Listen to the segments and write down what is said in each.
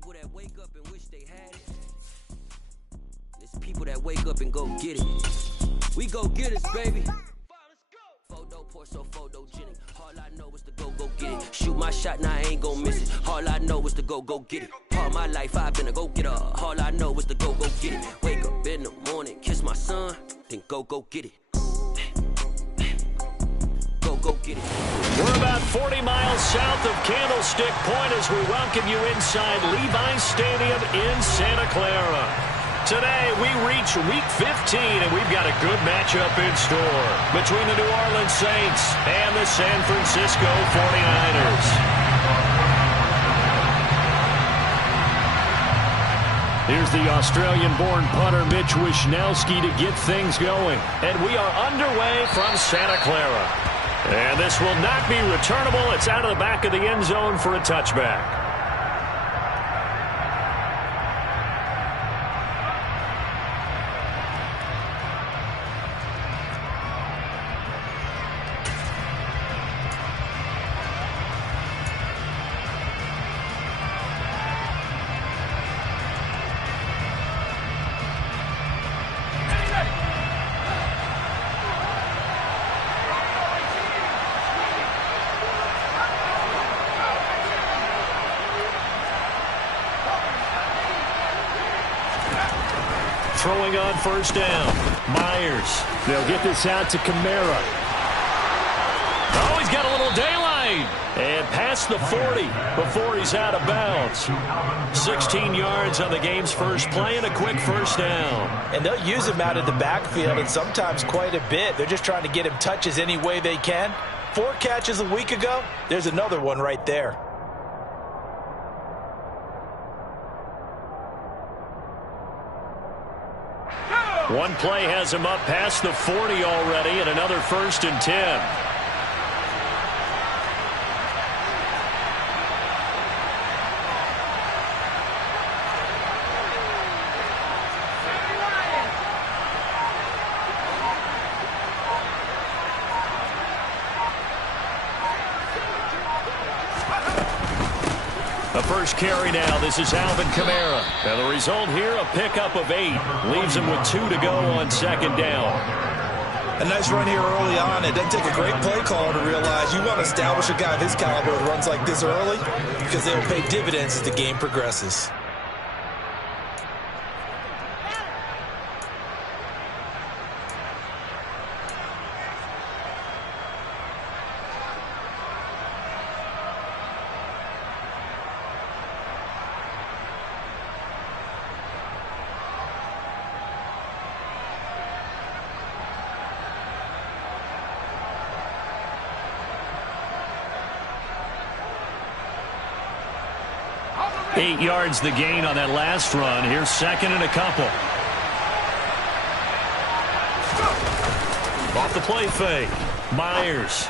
people that wake up and wish they had it. There's people that wake up and go get it. We go get it, baby. Photo pour so photogenic. All I know is to go get it. Shoot my shot, now I ain't gon' miss it. All I know is to go get it. All my life I've been a go-getter. All I know is to go get it. Wake up in the morning, kiss my son, then go get it. Go get it. We're about 40 miles south of Candlestick Point as we welcome you inside Levi's Stadium in Santa Clara. Today, we reach Week 15, and we've got a good matchup in store between the New Orleans Saints and the San Francisco 49ers. Here's the Australian-born punter Mitch Wishnowsky to get things going. And we are underway from Santa Clara. And this will not be returnable. It's out of the back of the end zone for a touchback. Throwing on first down. Myers. They'll get this out to Kamara. Oh, he's got a little daylight. And past the 40 before he's out of bounds. 16 yards on the game's first play and a quick first down. And they'll use him out of the backfield and sometimes quite a bit. They're just trying to get him touches any way they can. 4 catches a week ago. There's another one right there. One play has him up past the 40 already, and another 1st and 10. The first carry now. This is Alvin Kamara. And the result here, a pickup of 8. Leaves him with 2 to go on second down. A nice run here early on. It doesn't take a great play caller to realize you want to establish a guy of his caliber with runs like this early because they will pay dividends as the game progresses. Eight yards the gain on that last run. Here's second and a couple. Off the play fake. Myers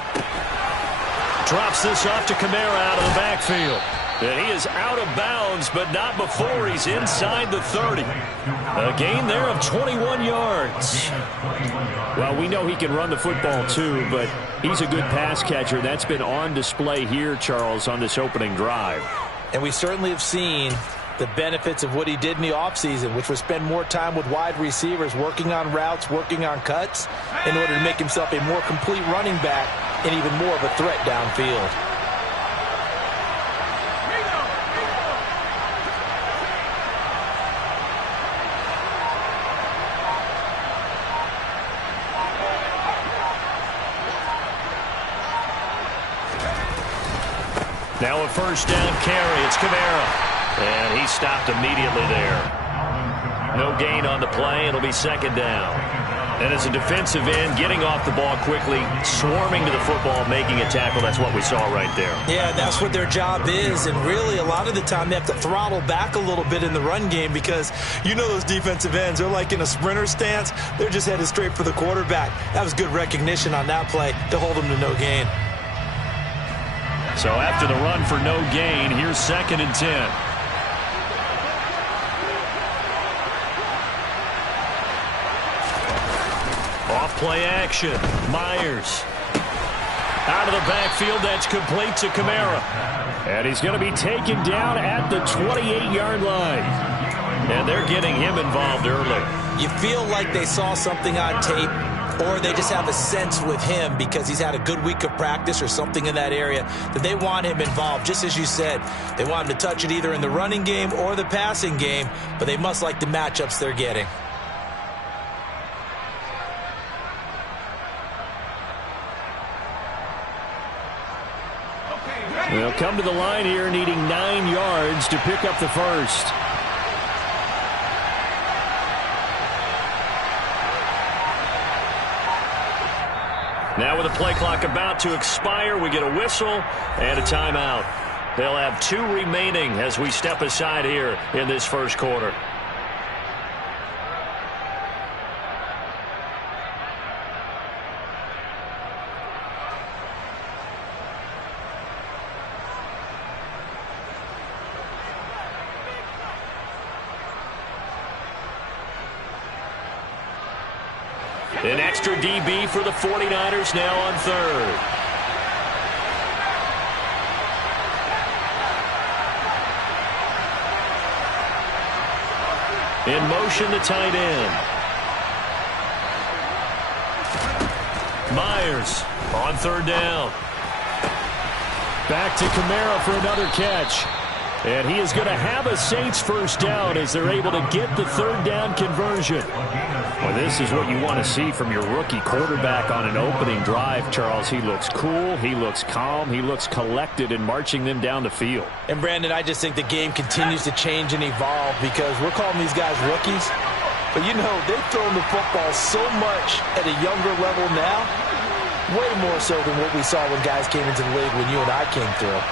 drops this off to Kamara out of the backfield. And he is out of bounds, but not before he's inside the 30. A gain there of 21 yards. Well, we know he can run the football too, but he's a good pass catcher. That's been on display here, Charles, on this opening drive. And we certainly have seen the benefits of what he did in the offseason, which was spend more time with wide receivers, working on routes, working on cuts, in order to make himself a more complete running back and even more of a threat downfield. Now a first down carry. It's Kamara. And he stopped immediately there. No gain on the play. It'll be second down. And as a defensive end, getting off the ball quickly, swarming to the football, making a tackle, that's what we saw right there. Yeah, that's what their job is. And really, a lot of the time, they have to throttle back a little bit in the run game because you know those defensive ends, they're like in a sprinter stance. They're just headed straight for the quarterback. That was good recognition on that play to hold them to no gain. So after the run for no gain, here's second and 10. Off play action. Myers. Out of the backfield, that's complete to Kamara. And he's going to be taken down at the 28-yard line. And they're getting him involved early. You feel like they saw something on tape, or they just have a sense with him because he's had a good week of practice or something in that area that they want him involved. Just as you said, they want him to touch it either in the running game or the passing game, but they must like the matchups they're getting. They'll come to the line here needing 9 yards to pick up the first. Now with the play clock about to expire, we get a whistle and a timeout. They'll have 2 remaining as we step aside here in this first quarter. An extra DB for the 49ers now on third. In motion, the tight end. Myers on third down. Back to Kamara for another catch. And he is going to have a Saints first down as they're able to get the third down conversion. Well, this is what you want to see from your rookie quarterback on an opening drive, Charles. He looks cool, he looks calm, he looks collected in marching them down the field. And, Brandon, I just think the game continues to change and evolve because we're calling these guys rookies. But, you know, they've thrown the football so much at a younger level now, way more so than what we saw when guys came into the league when you and I came through.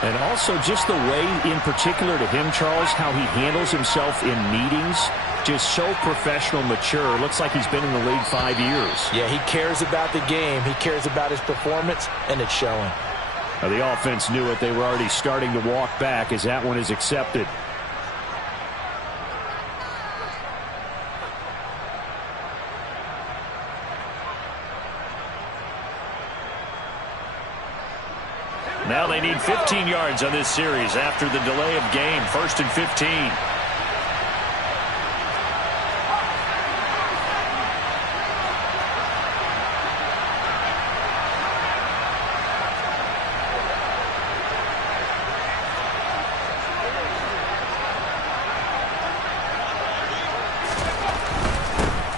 And also just the way, in particular to him, Charles, how he handles himself in meetings, just so professional, mature. Looks like he's been in the league 5 years. Yeah, he cares about the game. He cares about his performance, and it's showing. Now, the offense knew it. They were already starting to walk back as that one is accepted. Now they need 15 yards on this series after the delay of game. 1st and 15.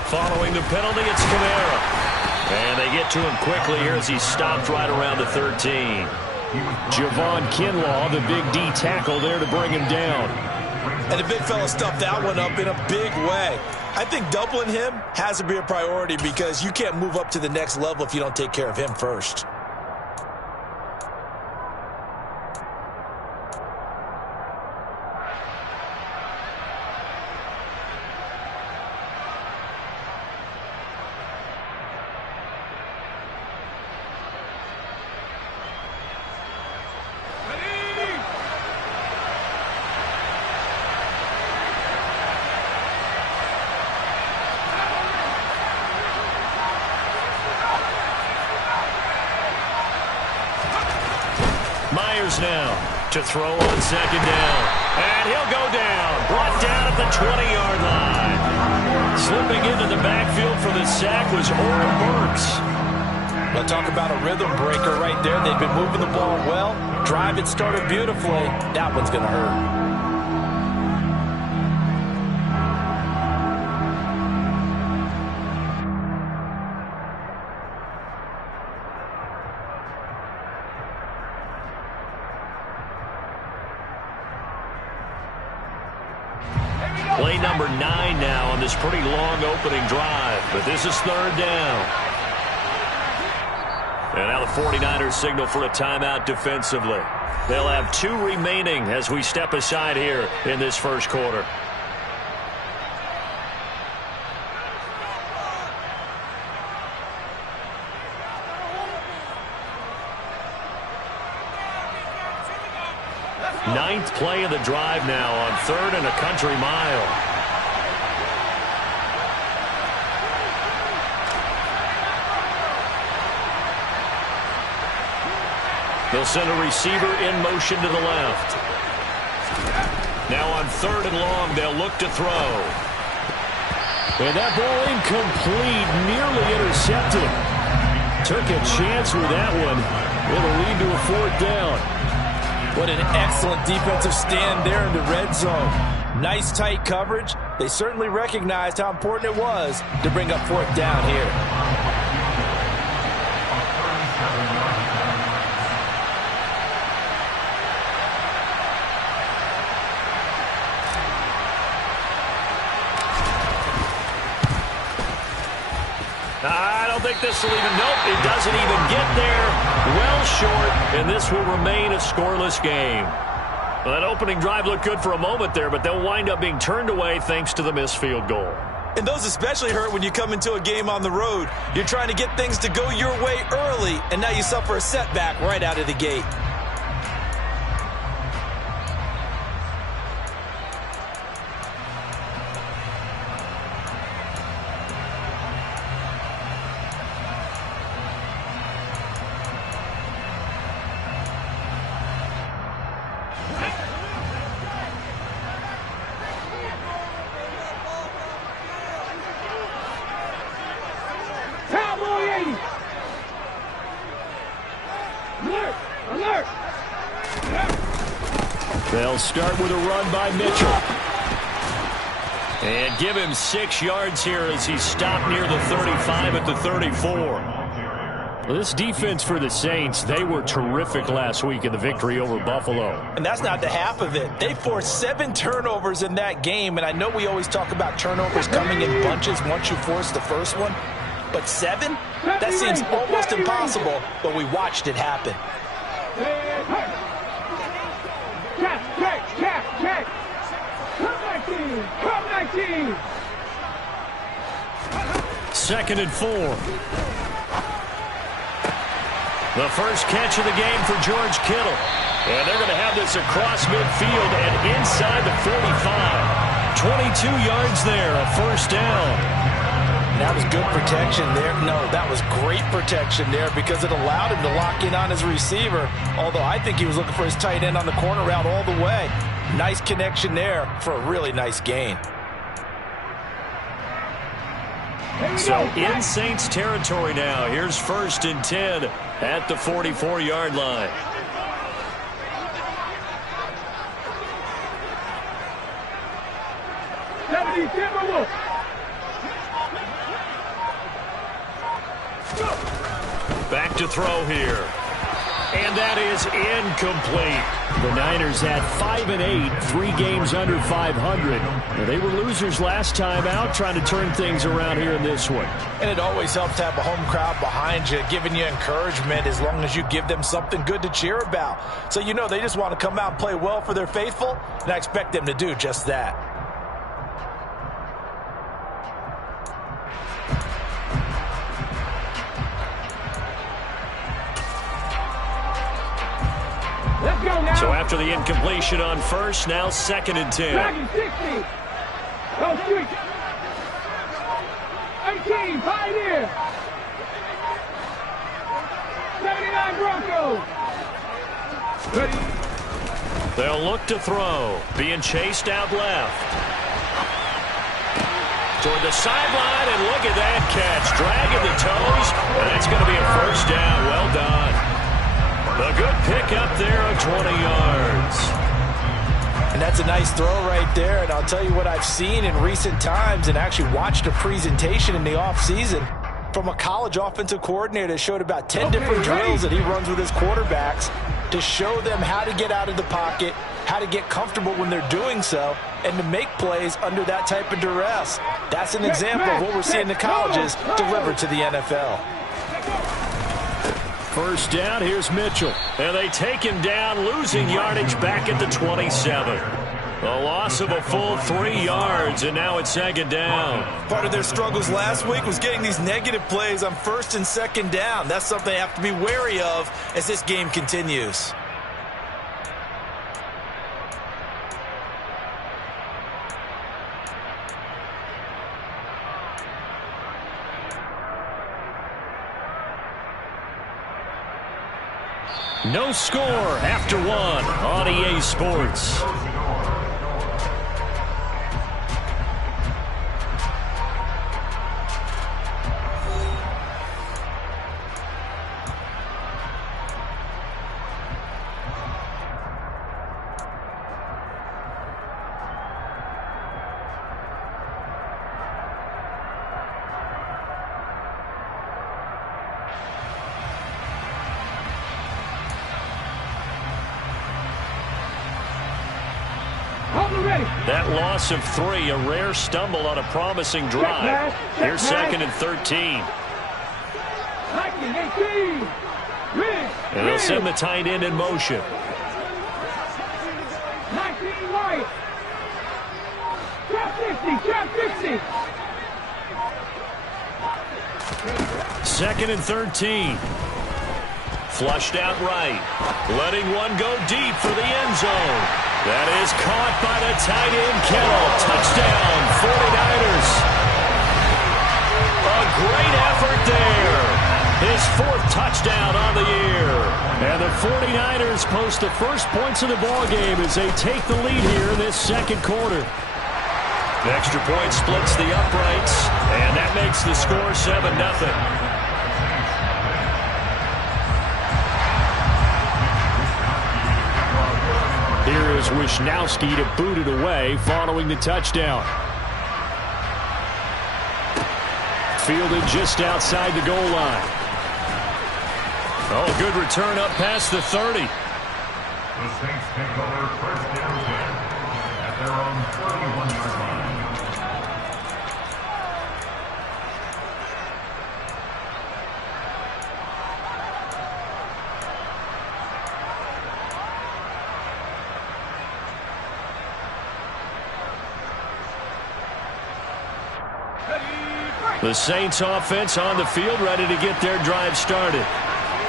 Following the penalty, it's Kamara. And they get to him quickly here as he stopped right around the 13. Javon Kinlaw, the big D tackle there to bring him down. And the big fella stuffed that one up in a big way. I think doubling him has to be a priority because you can't move up to the next level if you don't take care of him first. Now to throw on second down. And he'll go down. Brought down at the 20-yard line. Slipping into the backfield for the sack was Oren Burks. Well, talk about a rhythm breaker right there. They've been moving the ball well. Drive it started beautifully. That one's going to hurt. Play number 9 now on this pretty long opening drive, but this is third down. And now the 49ers signal for a timeout defensively. They'll have 2 remaining as we step aside here in this first quarter. Ninth play of the drive now on 3rd and a country mile. They'll send a receiver in motion to the left. Now on 3rd and long, they'll look to throw. And that ball incomplete, nearly intercepted. Took a chance with that one. It'll lead to a 4th down. What an excellent defensive stand there in the red zone. Nice tight coverage. They certainly recognized how important it was to bring up 4th down here. I don't think this will even, nope, it doesn't even get there. Well short, and this will remain a scoreless game. Well, that opening drive looked good for a moment there, but they'll wind up being turned away thanks to the missed field goal. And those especially hurt when you come into a game on the road. You're trying to get things to go your way early, and now you suffer a setback right out of the gate. They'll start with a run by Mitchell. And give him 6 yards here as he's stopped near the 35 at the 34. Well, this defense for the Saints, they were terrific last week in the victory over Buffalo. And that's not the half of it. They forced 7 turnovers in that game, and I know we always talk about turnovers coming in bunches once you force the first one. But 7? That seems almost impossible, but we watched it happen. Second and 4. The first catch of the game for George Kittle. And they're going to have this across midfield and inside the 45. 22 yards there, a 1st down. That was good protection there. No, that was great protection there because it allowed him to lock in on his receiver. Although I think he was looking for his tight end on the corner route all the way. Nice connection there for a really nice gain. So in Saints territory now. Here's 1st and 10 at the 44-yard line. Back to throw here. And that is incomplete. The Niners had 5-8, 3 games under 500. Well, they were losers last time out, trying to turn things around here in this one. And it always helps to have a home crowd behind you, giving you encouragement as long as you give them something good to cheer about. So you know they just want to come out and play well for their faithful, and I expect them to do just that. So after the incompletion on 1st, now 2nd and 10. 18, Pioneer. 79 Broncos. They'll look to throw. Being chased out left. Toward the sideline, and look at that catch. Dragging the toes, and that's going to be a 1st down. Well done. A good pickup there of 20 yards. And that's a nice throw right there. And I'll tell you what I've seen in recent times and actually watched a presentation in the offseason from a college offensive coordinator that showed about 10 different drills that he runs with his quarterbacks to show them how to get out of the pocket, how to get comfortable when they're doing so, and to make plays under that type of duress. That's an example of what we're seeing the colleges deliver to the NFL. 1st down, here's Mitchell. And they take him down, losing yardage back at the 27. A loss of a full 3 yards, and now it's 2nd down. Part of their struggles last week was getting these negative plays on 1st and 2nd down. That's something they have to be wary of as this game continues. No score after one on EA Sports. That loss of 3, a rare stumble on a promising drive. Here's 2nd and 13. And they'll send the tight end in motion. 19 right. Trap 50, trap 50. 2nd and 13. Flushed out right. Letting one go deep for the end zone. That is caught by the tight end, Kittle. Touchdown, 49ers. A great effort there. His 4th touchdown on the year. And the 49ers post the first points of the ballgame as they take the lead here in this 2nd quarter. The extra point splits the uprights, and that makes the score 7-0. Here is Wisnowski to boot it away following the touchdown. Fielded just outside the goal line. Oh, good return up past the 30. The Saints take over 1st down 10 at their own 31-yard line. The Saints offense on the field, ready to get their drive started.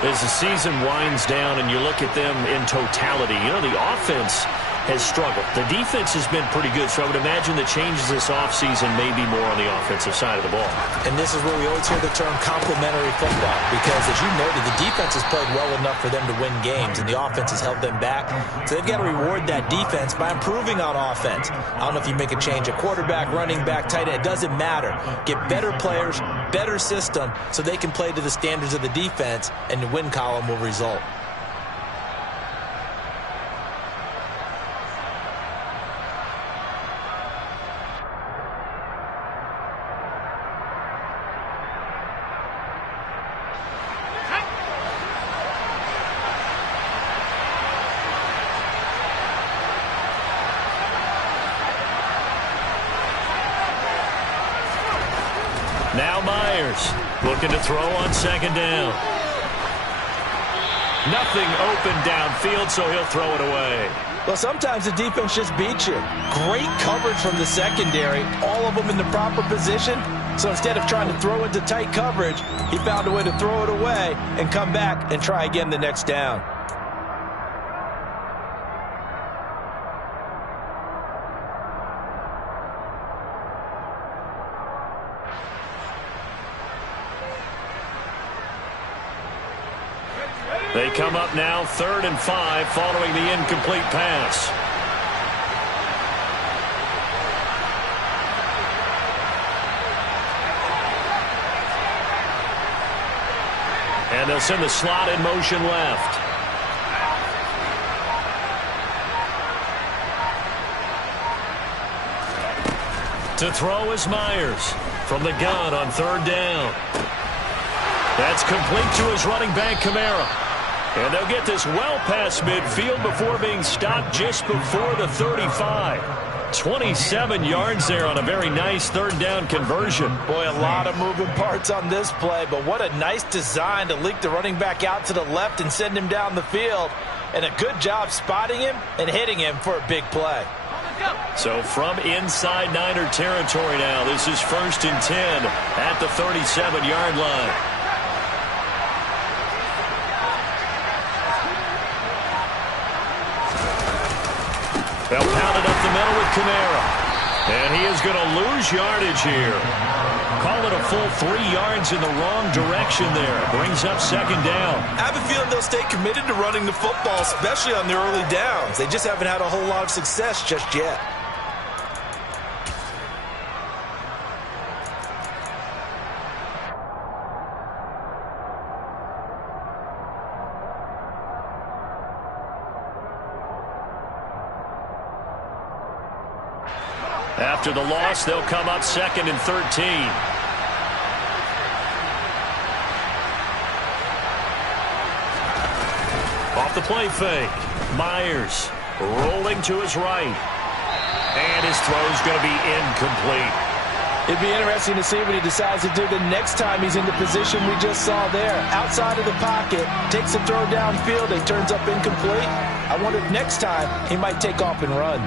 As the season winds down and you look at them in totality, you know, the offense has struggled. The defense has been pretty good, so I would imagine the changes this offseason may be more on the offensive side of the ball. And this is where we always hear the term complementary football, because as you noted, the defense has played well enough for them to win games, and the offense has held them back. So they've got to reward that defense by improving on offense. I don't know if you make a change at quarterback, running back, tight end. It doesn't matter. Get better players, better system, so they can play to the standards of the defense, and the win column will result. Now Myers looking to throw on 2nd down. Nothing open downfield, so he'll throw it away. Well, sometimes the defense just beats you. Great coverage from the secondary, all of them in the proper position. So instead of trying to throw into tight coverage, he found a way to throw it away and come back and try again the next down. They come up now 3rd and 5 following the incomplete pass. And they'll send the slot in motion left. To throw is Myers from the gun on 3rd down. That's complete to his running back, Kamara. And they'll get this well past midfield before being stopped just before the 35. 27 yards there on a very nice 3rd down conversion. Boy, a lot of moving parts on this play, but what a nice design to leak the running back out to the left and send him down the field. And a good job spotting him and hitting him for a big play. So from inside Niner territory now, this is 1st and 10 at the 37-yard line. They'll pound it up the middle with Kamara. And he is going to lose yardage here. Call it a full 3 yards in the wrong direction there. Brings up second down. I have a feeling they'll stay committed to running the football, especially on the early downs. They just haven't had a whole lot of success just yet. After the loss, they'll come up 2nd and 13. Off the play fake. Myers rolling to his right. And his throw's going to be incomplete. It'd be interesting to see what he decides to do the next time he's in the position we just saw there. Outside of the pocket, takes a throw downfield and turns up incomplete. I wonder if next time he might take off and run.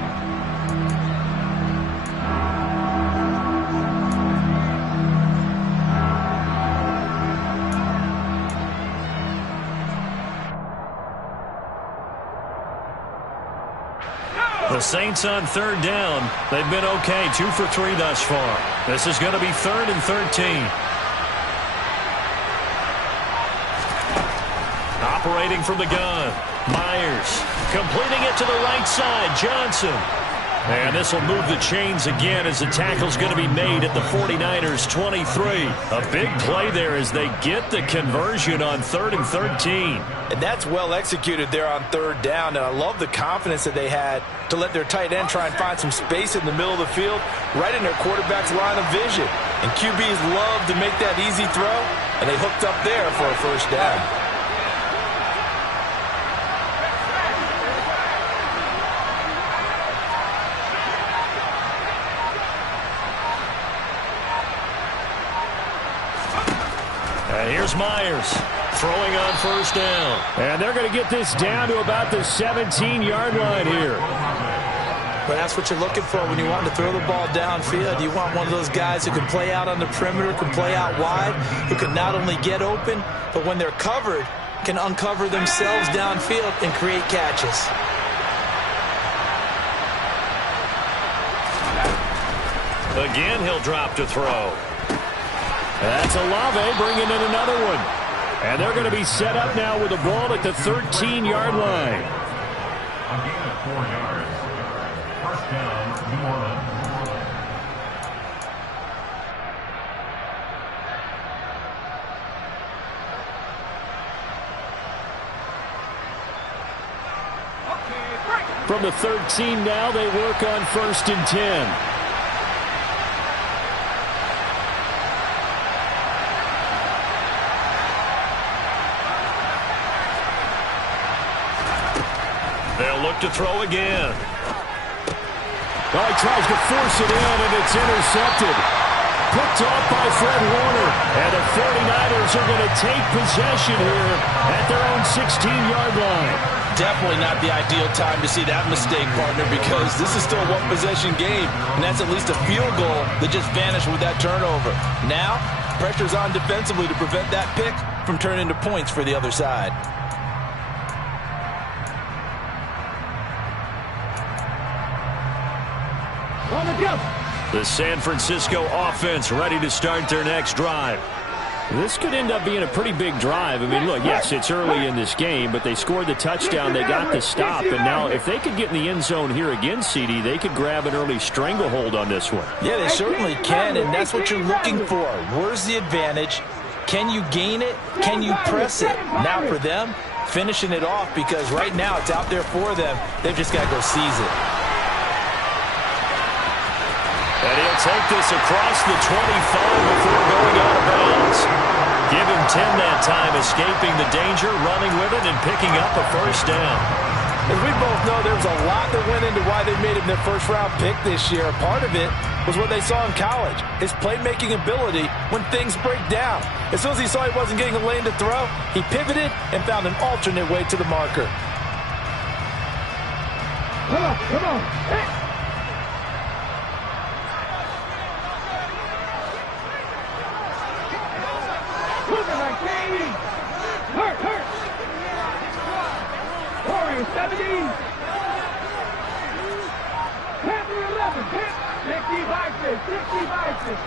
The Saints on 3rd down. They've been okay, 2 for 3 thus far. This is going to be 3rd and 13. Operating from the gun. Myers completing it to the right side. Johnson. And this will move the chains again as the tackle's going to be made at the 49ers 23. A big play there as they get the conversion on 3rd and 13. And that's well executed there on 3rd down. And I love the confidence that they had to let their tight end try and find some space in the middle of the field, right in their quarterback's line of vision. And QBs love to make that easy throw, and they hooked up there for a 1st down. And here's Myers throwing on 1st down. And they're going to get this down to about the 17-yard line here. But that's what you're looking for when you want to throw the ball downfield. You want one of those guys who can play out on the perimeter, can play out wide, who can not only get open, but when they're covered, can uncover themselves downfield and create catches. Again, he'll drop to throw. That's Olave bringing in another one. And they're going to be set up now with the ball at the 13-yard line. Again at 4 yards. 1st down, New Orleans. From the 13 now, they work on 1st and 10. They'll look to throw again. Oh, he tries to force it in, and it's intercepted. Picked off by Fred Warner. And the 49ers are going to take possession here at their own 16-yard line. Definitely not the ideal time to see that mistake, partner, because this is still a one-possession game, and that's at least a field goal that just vanished with that turnover. Now, pressure's on defensively to prevent that pick from turning into points for the other side. The San Francisco offense ready to start their next drive. This could end up being a pretty big drive. I mean, look, yes, it's early in this game, but they scored the touchdown. They got the stop. And now if they could get in the end zone here again, CD, they could grab an early stranglehold on this one. Yeah, they certainly can, and that's what you're looking for. Where's the advantage? Can you gain it? Can you press it? Now for them, finishing it off, because right now it's out there for them. They've just got to go seize it. And he'll take this across the 25 before going out of bounds. Give him 10 that time, escaping the danger, running with it, and picking up a 1st down. As we both know, there was a lot that went into why they made him their 1st-round pick this year. Part of it was what they saw in college, his playmaking ability when things break down. As soon as he saw he wasn't getting a lane to throw, he pivoted and found an alternate way to the marker. Come on. Hey. Hurt. Warriors 17. Panther 11. 65.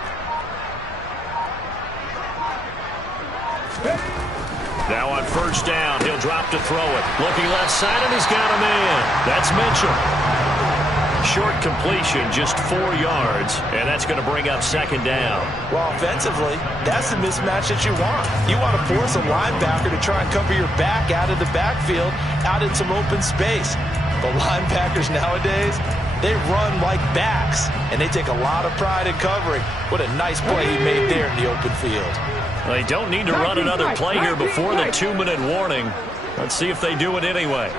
Now on first down, he'll drop to throw it. Looking left side, and he's got a man. That's Mitchell. Short completion, just 4 yards, and that's going to bring up second down. Well, offensively, that's the mismatch that you want. You want to force a linebacker to try and cover your back out of the backfield, out in some open space. But linebackers nowadays, they run like backs, and they take a lot of pride in covering. What a nice play he made there in the open field. They don't need to run another play here before the 2-minute warning. Let's see if they do it anyway.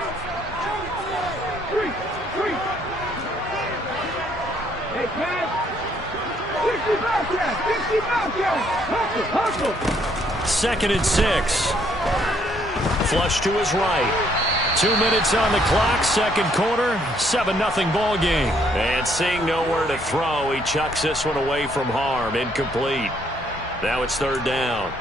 Second and 6. Flush to his right. 2 minutes on the clock, second quarter, 7-0 ball game. And seeing nowhere to throw, he chucks this one away from harm, incomplete. Now it's third down.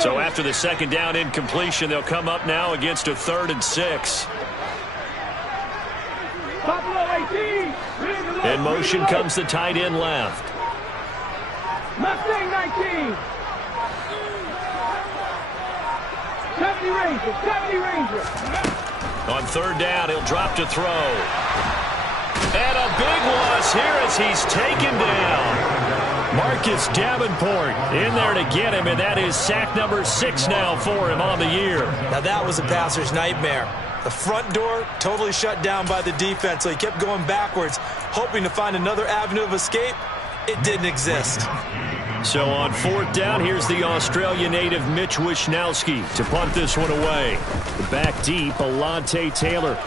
So after the second down incompletion, they'll come up now against a 3rd and 6. In motion comes the tight end left. Mustang 19. 70 Ranger. On third down, he'll drop to throw. And a big loss here as he's taken down. Marcus Davenport in there to get him, and that is sack number 6 now for him on the year. Now that was a passer's nightmare. The front door totally shut down by the defense, so he kept going backwards, hoping to find another avenue of escape. It didn't exist. So on fourth down, here's the Australia native Mitch Wishnowski to punt this one away. Back deep, Alante Taylor.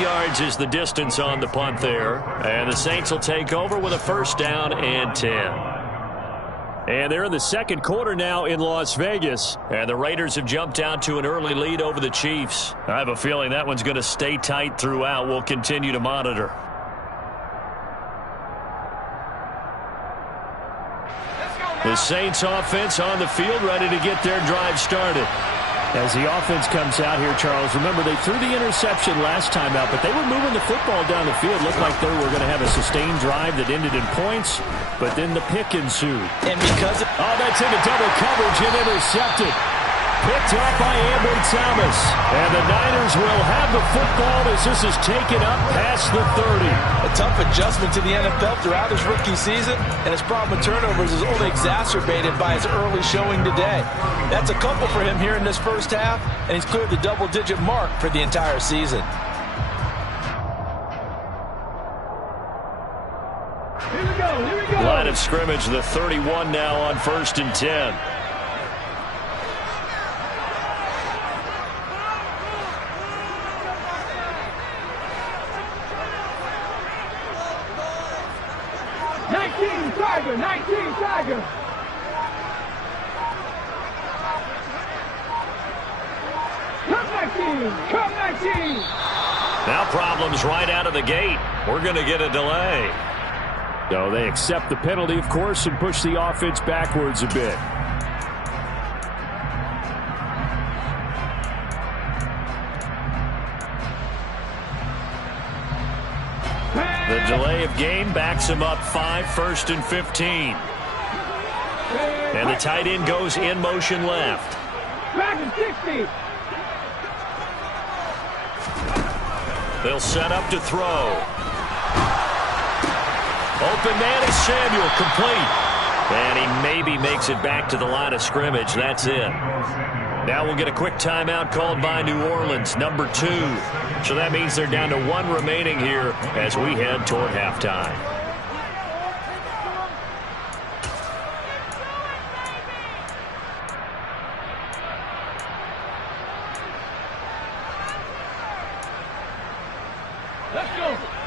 Yards is the distance on the punt there. And the Saints will take over with a first down and 10. And they're in the second quarter now in Las Vegas. And the Raiders have jumped out to an early lead over the Chiefs. I have a feeling that one's going to stay tight throughout. We'll continue to monitor. The Saints offense on the field, ready to get their drive started. As the offense comes out here, Charles, remember they threw the interception last time out, but they were moving the football down the field. Looked like they were going to have a sustained drive that ended in points, but then the pick ensued. And because that's into double coverage and intercepted. Picked up by Ambry Thomas. And the Niners will have the football as this is taken up past the 30. A tough adjustment to the NFL throughout his rookie season, and his problem with turnovers is only exacerbated by his early showing today. That's a couple for him here in this first half, and he's cleared the double-digit mark for the entire season. Here we go. Line of scrimmage, the 31 now on 1st and 10. Tiger. Come 19. Now problems right out of the gate. We're going to get a delay. So they accept the penalty, of course, and push the offense backwards a bit. The delay of game backs him up 5, 1st and 15. And the tight end goes in motion left. Back at 60. They'll set up to throw. Open man is Samuel, complete. And he maybe makes it back to the line of scrimmage. That's it. Now we'll get a quick timeout called by New Orleans, number 2. So that means they're down to 1 remaining here as we head toward halftime.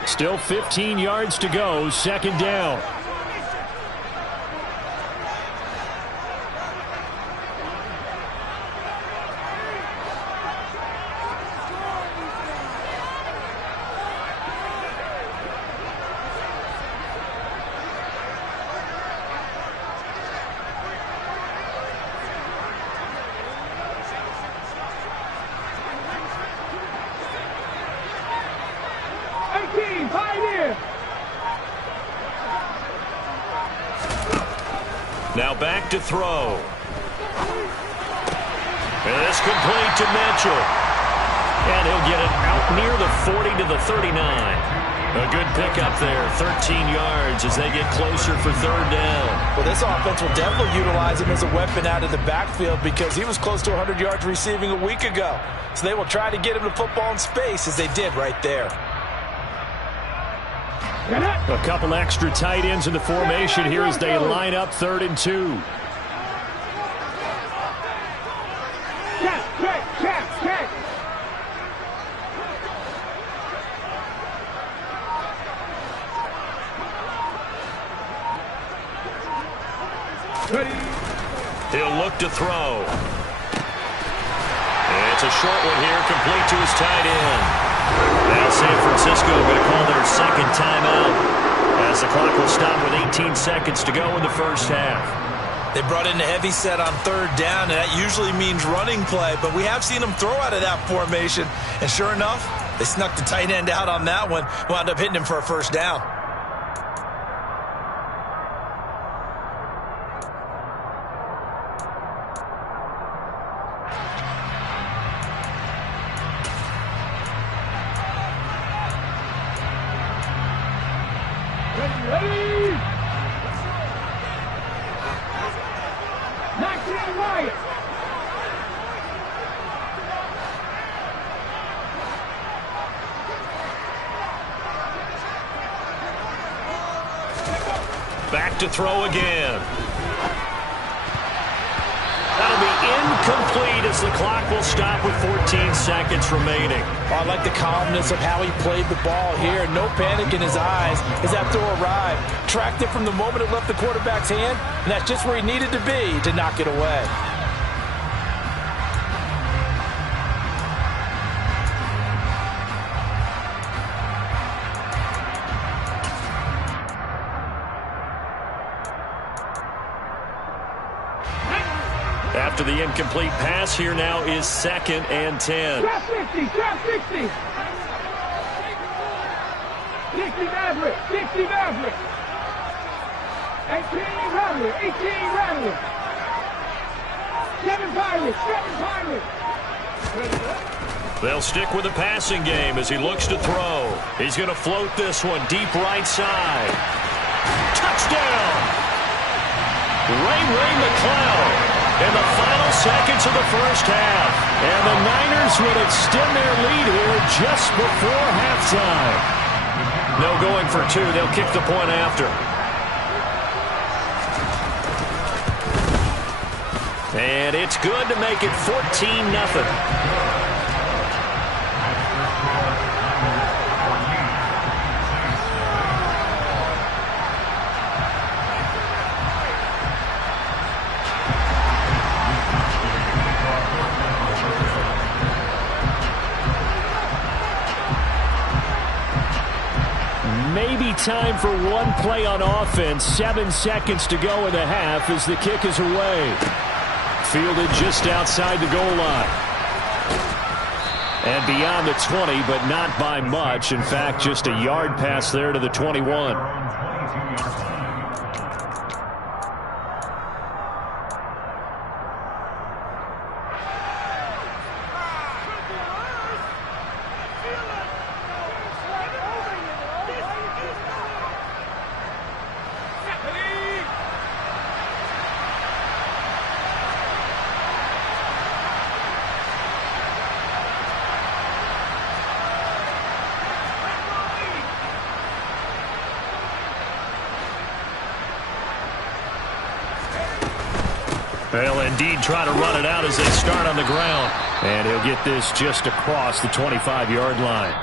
Still 15 yards to go, second down. Now back to throw. And this complete to Mitchell. And he'll get it out near the 40 to the 39. A good pickup there, 13 yards as they get closer for third down. Well, this offense will definitely utilize him as a weapon out of the backfield because he was close to 100 yards receiving a week ago. So they will try to get him to football in space as they did right there. A couple extra tight ends in the formation here as they line up 3rd and 2. Check. He'll look to throw. And it's a short one here, complete to his tight end. Now San Francisco going to call their second timeout as the clock will stop with 18 seconds to go in the first half. They brought in a heavy set on 3rd down, and that usually means running play, but we have seen them throw out of that formation. And sure enough, they snuck the tight end out on that one, wound up hitting him for a first down. Ready? 19 right. Back to throw again. That'll be incomplete as the clock will stop with 14 seconds remaining. Oh, I like the calmness of how he played the ball here. No panic in his eyes as that throw arrived. Tracked it from the moment it left the quarterback's hand, and that's just where he needed to be to knock it away. After the incomplete pass, here now is 2nd and 10. Trap 60. 60 Maverick. 18 Rattler. 7 Pirates. They'll stick with the passing game as he looks to throw. He's going to float this one deep right side. Touchdown! Ray McCloud. In the final seconds of the first half. And the Niners would extend their lead here just before halftime. No going for 2. They'll kick the point after. And it's good to make it 14-0. Maybe time for one play on offense. 7 seconds to go in the half as the kick is away. Fielded just outside the goal line. And beyond the 20, but not by much. In fact, just a yard pass there to the 21. They'll indeed try to run it out as they start on the ground. And he'll get this just across the 25-yard line.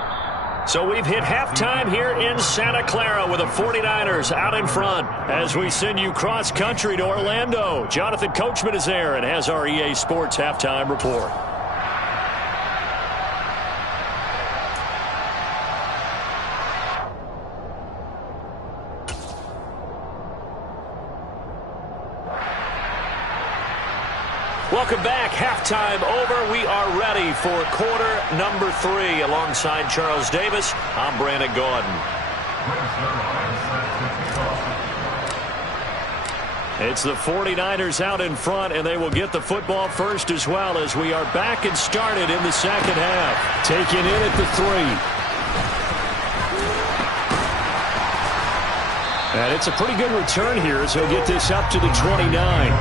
So we've hit halftime here in Santa Clara with the 49ers out in front. As we send you cross-country to Orlando, Jonathan Coachman is there and has our EA Sports halftime report. Welcome back. Halftime over. We are ready for quarter number 3. Alongside Charles Davis, I'm Brandon Gaudin. It's the 49ers out in front, and they will get the football first as well as we are back and started in the second half. Taken in at the 3. And it's a pretty good return here as he'll get this up to the 29.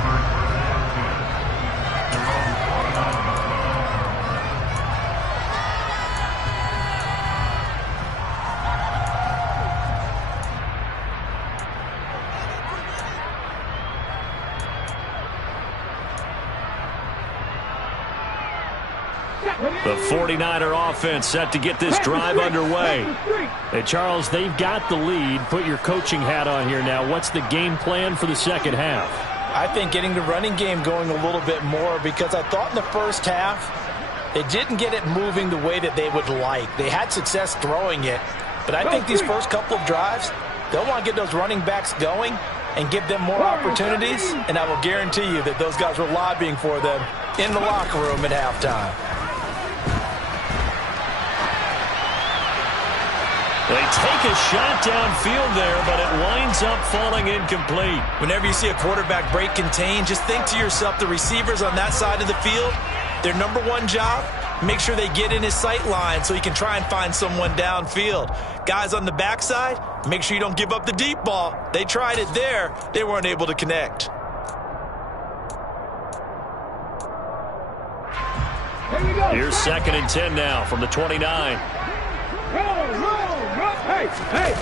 The 49er offense set to get this drive underway. Hey, Charles, they've got the lead. Put your coaching hat on here now. What's the game plan for the second half? I think getting the running game going a little bit more, because I thought in the first half they didn't get it moving the way that they would like. They had success throwing it, but I think these first couple of drives, they'll want to get those running backs going and give them more opportunities, and I will guarantee you that those guys were lobbying for them in the locker room at halftime. They take a shot downfield there, but it winds up falling incomplete. Whenever you see a quarterback break contain, just think to yourself, the receivers on that side of the field, their number one job, make sure they get in his sight line so he can try and find someone downfield. Guys on the backside, make sure you don't give up the deep ball. They tried it there. They weren't able to connect. Here's 2nd and 10 now from the 29. Hey!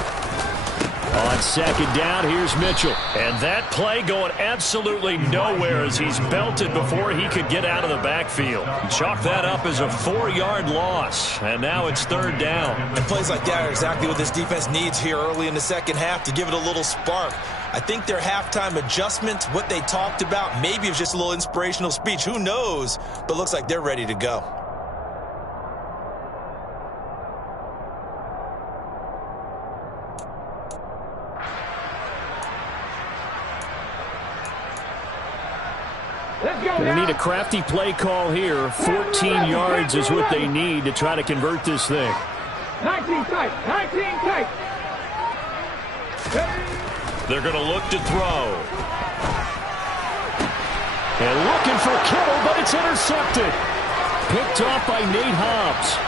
On second down, here's Mitchell. And that play going absolutely nowhere as he's belted before he could get out of the backfield. Chalk that up as a 4-yard loss. And now it's 3rd down. And plays like that are exactly what this defense needs here early in the second half to give it a little spark. I think their halftime adjustment, what they talked about, maybe it was just a little inspirational speech. Who knows? But looks like they're ready to go. They need a crafty play call here. 14 yards is what they need to try to convert this thing. 19 tight. They're going to look to throw. And looking for Kittle, but it's intercepted. Picked off by Nate Hobbs.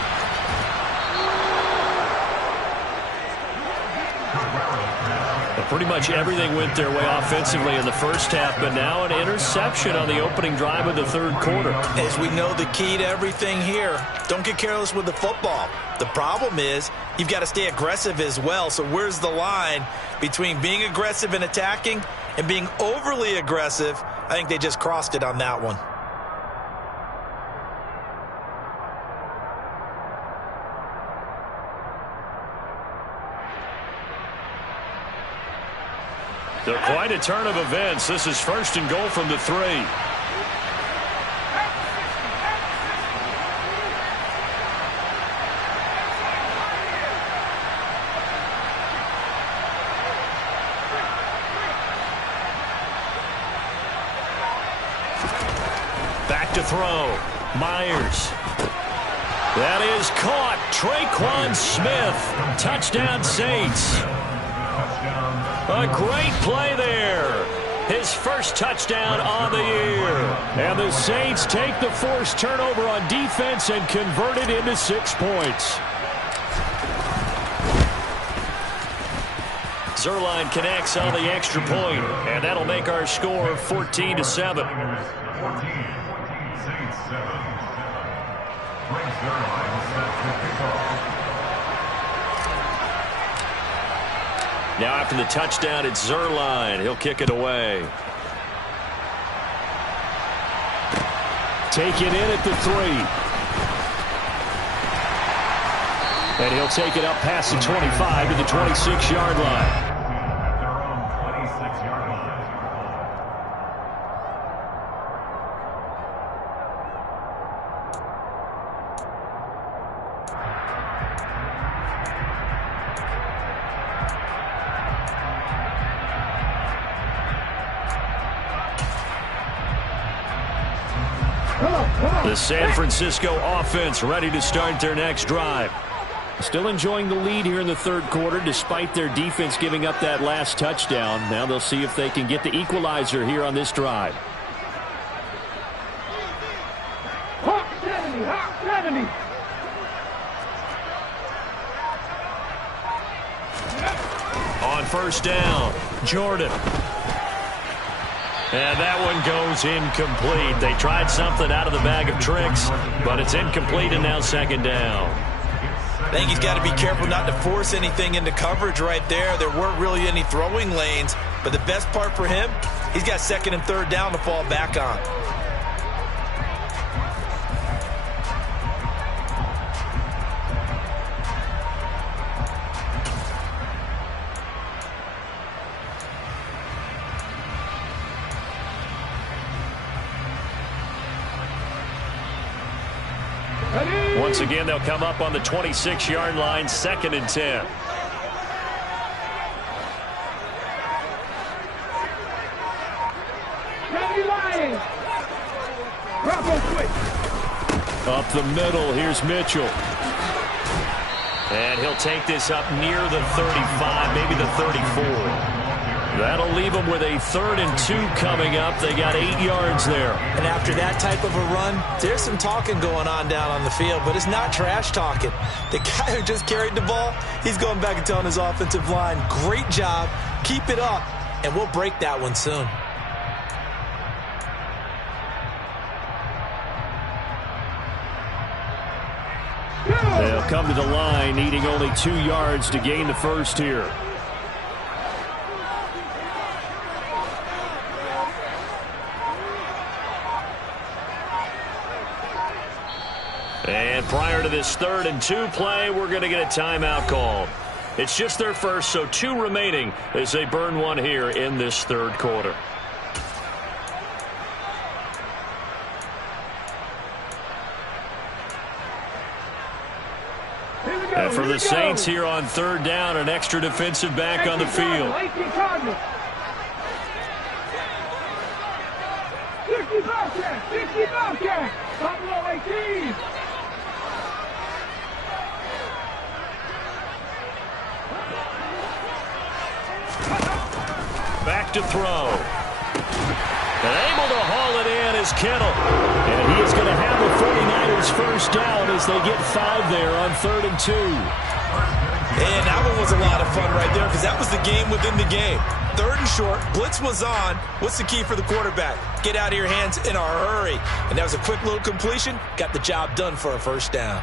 Pretty much everything went their way offensively in the first half, but now an interception on the opening drive of the 3rd quarter. As we know, the key to everything here, don't get careless with the football. The problem is you've got to stay aggressive as well. So where's the line between being aggressive and attacking and being overly aggressive? I think they just crossed it on that one. They're quite a turn of events. This is 1st and goal from the 3. Back to throw. Myers. That is caught. Traquan Smith. Touchdown Saints. A great play there. His first touchdown on the year. And the Saints take the forced turnover on defense and convert it into 6 points. Zerline connects on the extra point, and that'll make our score 14-7. 14, Saints 7. Frank Zerline set to kick off. Now after the touchdown, it's Zerline. He'll kick it away. Take it in at the 3. And he'll take it up past the 25 to the 26-yard line. At their own 26-yard line. The San Francisco offense ready to start their next drive. Still enjoying the lead here in the third quarter despite their defense giving up that last touchdown. Now they'll see if they can get the equalizer here on this drive. Hawk 70, Hawk 70. On first down, Jordan. And that one goes incomplete. They tried something out of the bag of tricks, but it's incomplete and now second down. I think he's got to be careful not to force anything into coverage right there. There weren't really any throwing lanes, but the best part for him, he's got second and third down to fall back on. Once again, they'll come up on the 26-yard line, second and 10. Up the middle, here's Mitchell. And he'll take this up near the 35, maybe the 34. That'll leave them with a 3rd and 2 coming up. They got 8 yards there. And after that type of a run, there's some talking going on down on the field, but it's not trash talking. The guy who just carried the ball, he's going back and telling his offensive line, great job, keep it up, and we'll break that one soon. They'll come to the line, needing only 2 yards to gain the first here. And prior to this 3rd and 2 play, we're going to get a timeout called. It's just their first, so 2 remaining as they burn one here in this third quarter. And for the Saints here on 3rd down, an extra defensive back on the field. 60 Bobcat! 60 Bobcat! Buffalo 18! Back to throw. And able to haul it in is Kittle. And he is going to have the 49ers first down as they get 5 there on 3rd and 2. And that one was a lot of fun right there because that was the game within the game. 3rd and short, blitz was on. What's the key for the quarterback? Get out of your hands in a hurry. And that was a quick little completion. Got the job done for a first down.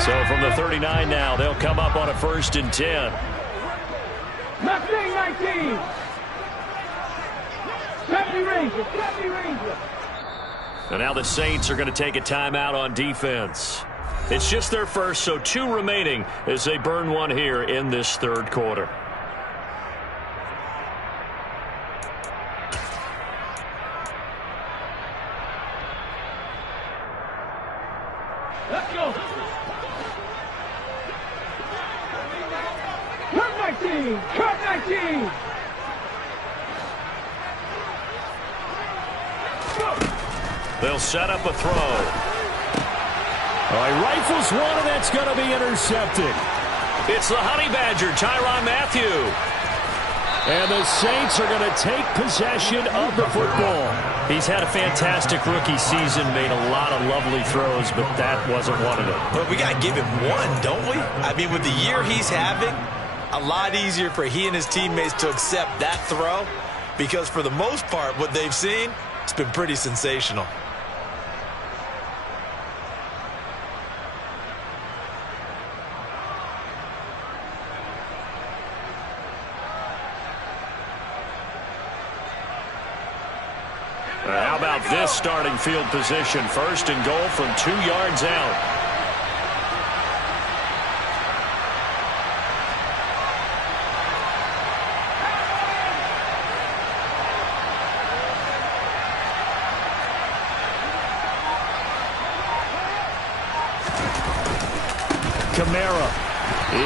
So from the 39 now, they'll come up on a 1st and 10. 19. 70 Rangers. 70 Rangers. And now the Saints are going to take a timeout on defense. It's just their first, so 2 remaining as they burn one here in this third quarter. Let's go. Cut 19. They'll set up a throw. All right, rifles one, and that's going to be intercepted. It's the Honey Badger, Tyrann Mathieu. And the Saints are going to take possession of the football. He's had a fantastic rookie season, made a lot of lovely throws, but that wasn't one of them. But we got to give him one, don't we? I mean, with the year he's having, a lot easier for he and his teammates to accept that throw because for the most part, what they've seen, it's been pretty sensational. How about this starting field position? 1st and goal from 2 yards out. Kamara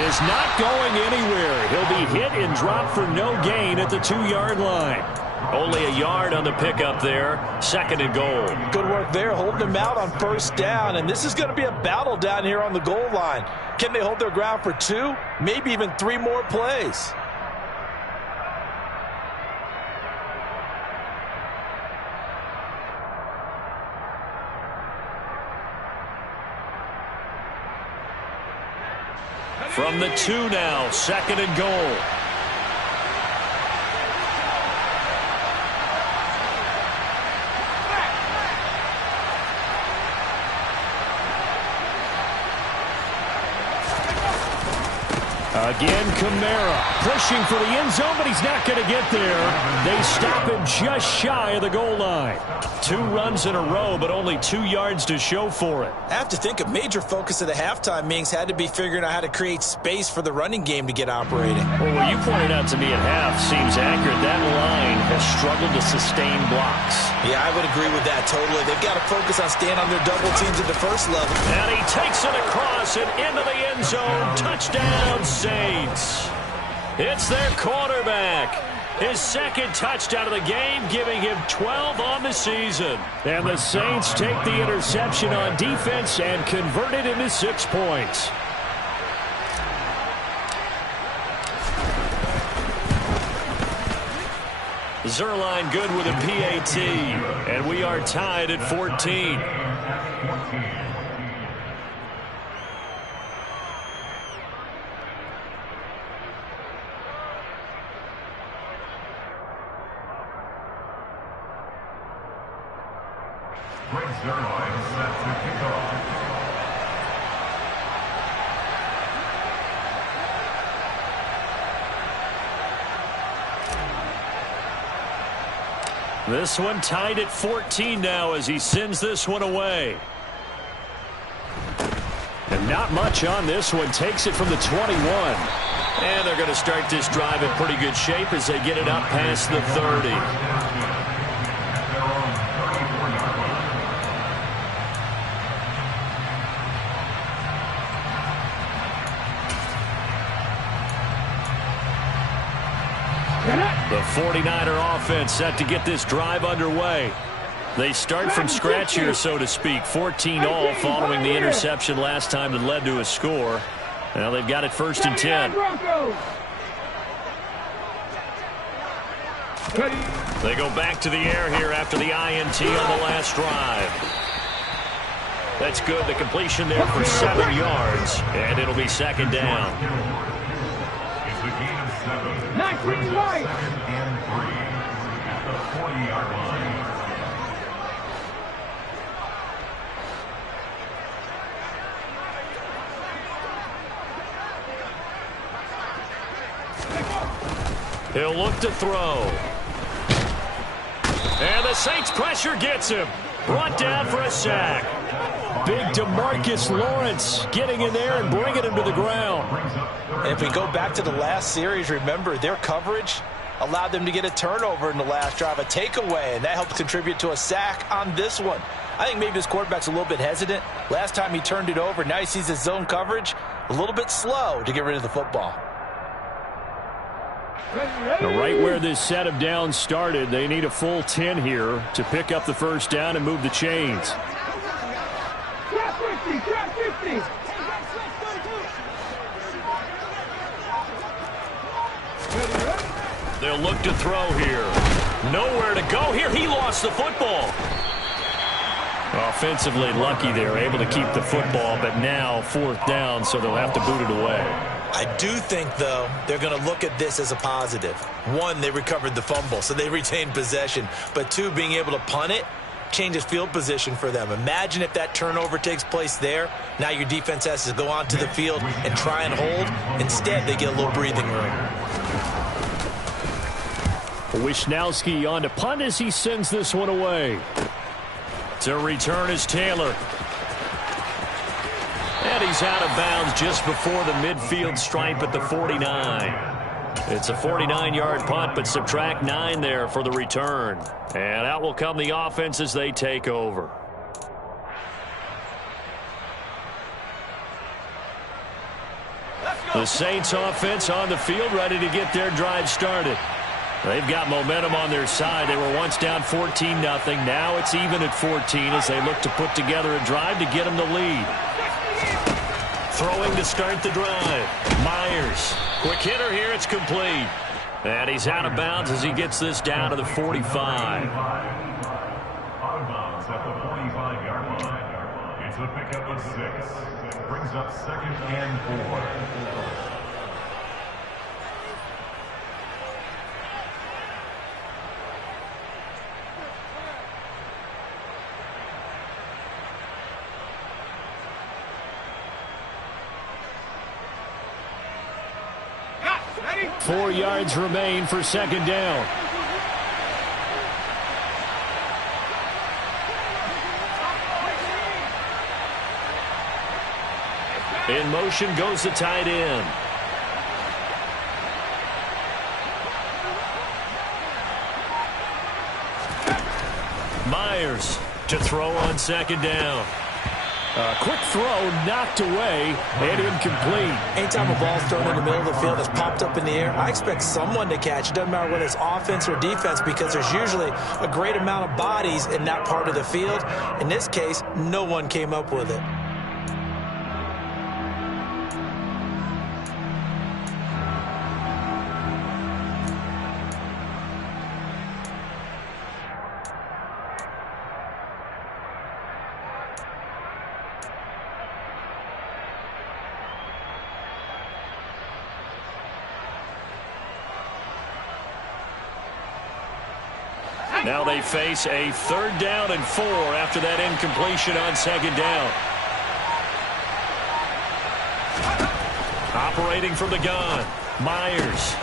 is not going anywhere. He'll be hit and dropped for no gain at the 2-yard line. Only a yard on the pickup there. 2nd and goal. Good work there, holding them out on 1st down. And this is going to be a battle down here on the goal line. Can they hold their ground for 2, maybe even 3 more plays? From the 2 now, 2nd and goal. Again, Kamara pushing for the end zone, but he's not going to get there. They stop him just shy of the goal line. 2 runs in a row, but only 2 yards to show for it. I have to think a major focus of the halftime meetings had to be figuring out how to create space for the running game to get operating. Well, what you pointed out to me at half seems accurate. That line has struggled to sustain blocks. Yeah, I would agree with that totally. They've got to focus on staying on their double teams at the first level. And he takes it across and into the end zone. Touchdown, Saints. It's their quarterback. His 2nd touchdown of the game, giving him 12 on the season. And the Saints take the interception on defense and convert it into 6 points. Zerline good with a PAT. And we are tied at 14. Zerline set to kick off. This one tied at 14 now as he sends this one away. And not much on this one. Takes it from the 21. And they're going to start this drive in pretty good shape as they get it up past the 30. The 49er offense set to get this drive underway. They start from scratch here, so to speak. 14 all following the interception last time that led to a score. Now they've got it 1st and 10. They go back to the air here after the INT on the last drive. That's good. The completion there for 7 yards, and it'll be 2nd down. It's a gain of 7. 19 right. 2nd and 3 at the 40-yard line. He'll look to throw. And the Saints pressure gets him. Brought down for a sack. Big DeMarcus Lawrence getting in there and bringing him to the ground. And if we go back to the last series, remember, their coverage allowed them to get a turnover in the last drive, a takeaway, and that helped contribute to a sack on this one. I think maybe his quarterback's a little bit hesitant. Last time he turned it over, now he sees his zone coverage a little bit slow to get rid of the football. Now, right where this set of downs started, they need a full 10 here to pick up the first down and move the chains. Trap 50, trap 50. They'll look to throw here. Nowhere to go here. He lost the football. Offensively lucky there, able to keep the football, but now 4th down, so they'll have to boot it away. I do think, though, they're going to look at this as a positive. 1, they recovered the fumble, so they retained possession. But 2, being able to punt it changes field position for them. Imagine if that turnover takes place there. Now your defense has to go onto the field and try and hold. Instead, they get a little breathing room. Wisnowski on to punt as he sends this one away. To return is Taylor. And he's out of bounds just before the midfield stripe at the 49. It's a 49-yard punt, but subtract 9 there for the return. And out will come the offense as they take over. The Saints offense on the field, ready to get their drive started. They've got momentum on their side. They were once down 14-0. Now it's even at 14 as they look to put together a drive to get them the lead. Throwing to start the drive. Myers. Quick hitter here. It's complete. And he's out of bounds as he gets this down to the 45. Out of bounds at the 45-yard line. It's a pickup of 6. Brings up 2nd and 4. Ready? 4 yards remain for 2nd down. In motion goes the tight end. Myers to throw on 2nd down. A quick throw knocked away and incomplete. Anytime a ball's thrown in the middle of the field that's popped up in the air, I expect someone to catch. It doesn't matter whether it's offense or defense because there's usually a great amount of bodies in that part of the field. In this case, no one came up with it. Now they face a 3rd down and 4 after that incompletion on 2nd down. Operating from the gun. Myers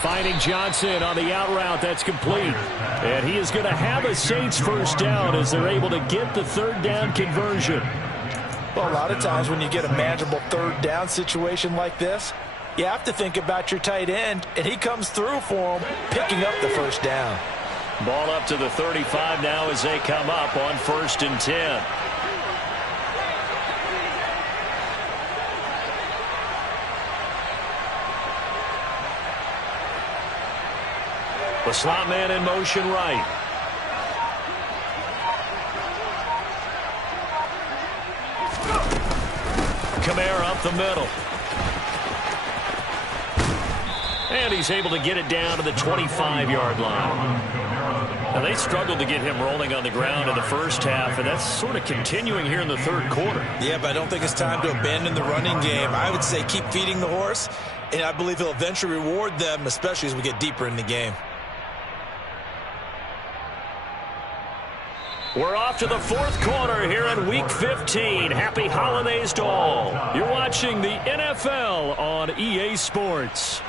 finding Johnson on the out route. That's complete. And he is going to have a Saints 1st down as they're able to get the 3rd down conversion. Well, a lot of times when you get a manageable 3rd down situation like this, you have to think about your tight end, and he comes through for him, picking up the 1st down. Ball up to the 35 now as they come up on 1st and 10. The slot man in motion right. Kamara up the middle. And he's able to get it down to the 25-yard line. Now, they struggled to get him rolling on the ground in the first half, and that's sort of continuing here in the 3rd quarter. Yeah, but I don't think it's time to abandon the running game. I would say keep feeding the horse, and I believe he'll eventually reward them, especially as we get deeper in the game. We're off to the 4th quarter here in Week 15. Happy holidays to all. You're watching the NFL on EA Sports.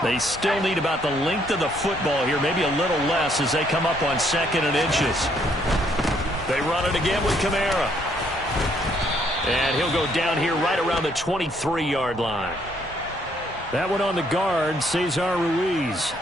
They still need about the length of the football here, maybe a little less as they come up on 2nd and inches. They run it again with Kamara. And he'll go down here right around the 23-yard line. That one on the guard, Cesar Ruiz.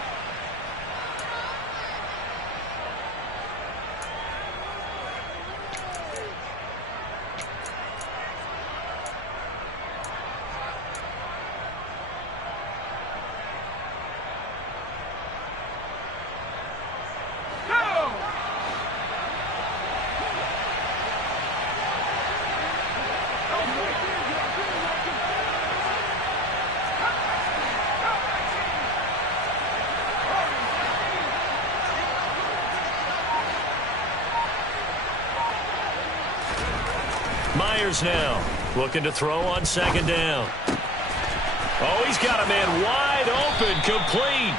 Myers now looking to throw on 2nd down. Oh, he's got a man wide open, complete.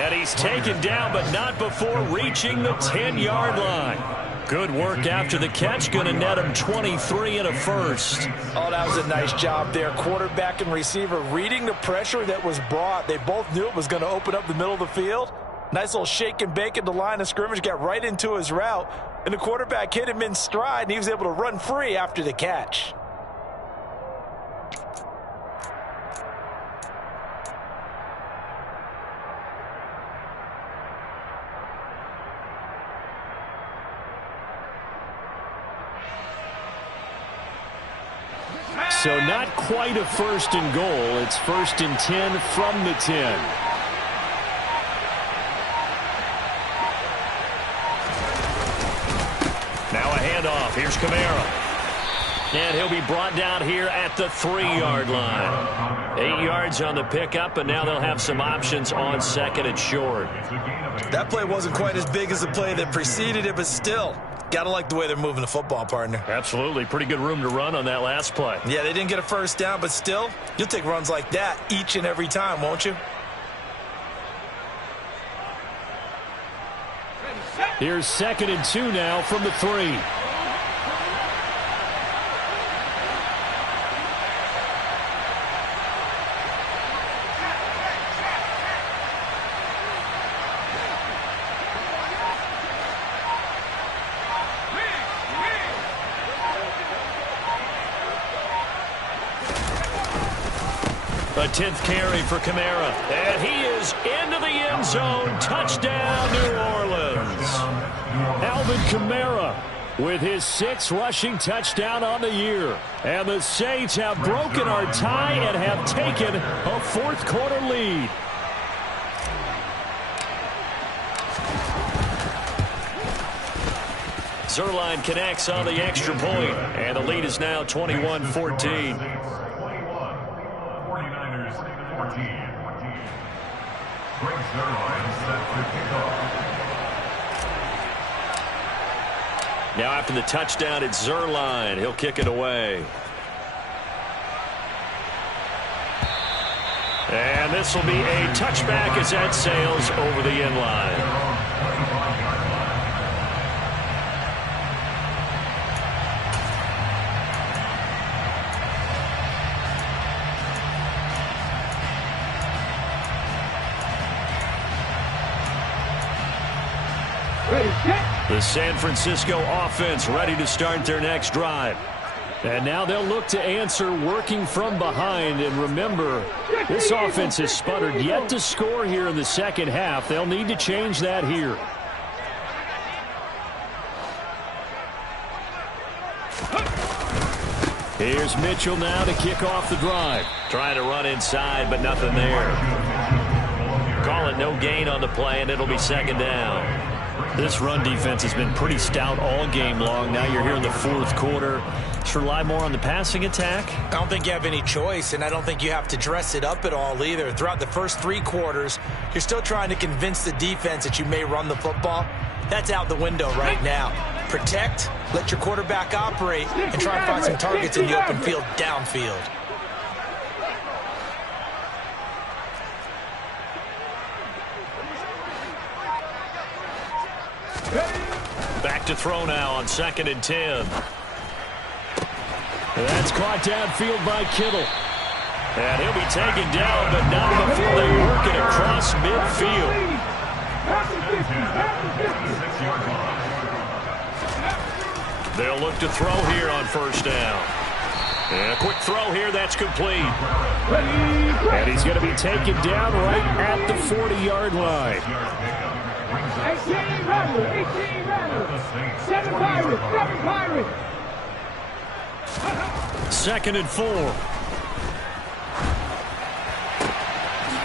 And he's taken down, but not before reaching the 10-yard line. Good work after the catch, going to net him 23 and a 1st. Oh, that was a nice job there. Quarterback and receiver reading the pressure that was brought. They both knew it was going to open up the middle of the field. Nice little shake and bake at the line of scrimmage, got right into his route. And the quarterback hit him in stride, and he was able to run free after the catch. So not quite a 1st and goal. It's 1st and 10 from the 10. Now a handoff. Here's Kamara. And he'll be brought down here at the 3-yard line. 8 yards on the pickup, and now they'll have some options on 2nd and short. That play wasn't quite as big as the play that preceded it, but still, got to like the way they're moving the football, partner. Absolutely. Pretty good room to run on that last play. Yeah, they didn't get a 1st down, but still, you'll take runs like that each and every time, won't you? Here's 2nd and 2 now from the 3. A 10th carry for Kamara. And he is into the end zone. Touchdown, New Orleans. Alvin Kamara with his 6th rushing touchdown on the year. And the Saints have broken our tie and have taken a 4th quarter lead. Zerline connects on the extra point, and the lead is now 21-14. Now after the touchdown, it's Zerline. He'll kick it away. And this will be a touchback as that sails over the end line. The San Francisco offense ready to start their next drive. And now they'll look to answer working from behind. And remember, this offense has sputtered yet to score here in the 2nd half. They'll need to change that here. Here's Mitchell now to kick off the drive. Trying to run inside, but nothing there. Call it no gain on the play, and it'll be 2nd down. This run defense has been pretty stout all game long. Now you're here in the 4th quarter. Just rely more on the passing attack. I don't think you have any choice, and I don't think you have to dress it up at all either. Throughout the first 3 quarters, you're still trying to convince the defense that you may run the football. That's out the window right now. Protect, let your quarterback operate, and try and find some targets in the open field downfield. Back to throw now on 2nd and 10. That's caught downfield by Kittle. And he'll be taken down, but not before they work it across midfield. They'll look to throw here on 1st down. And a quick throw here, that's complete. And he's going to be taken down right at the 40-yard line. 18 Rebels, 7 Pirates, 7 Pirates. 2nd and 4.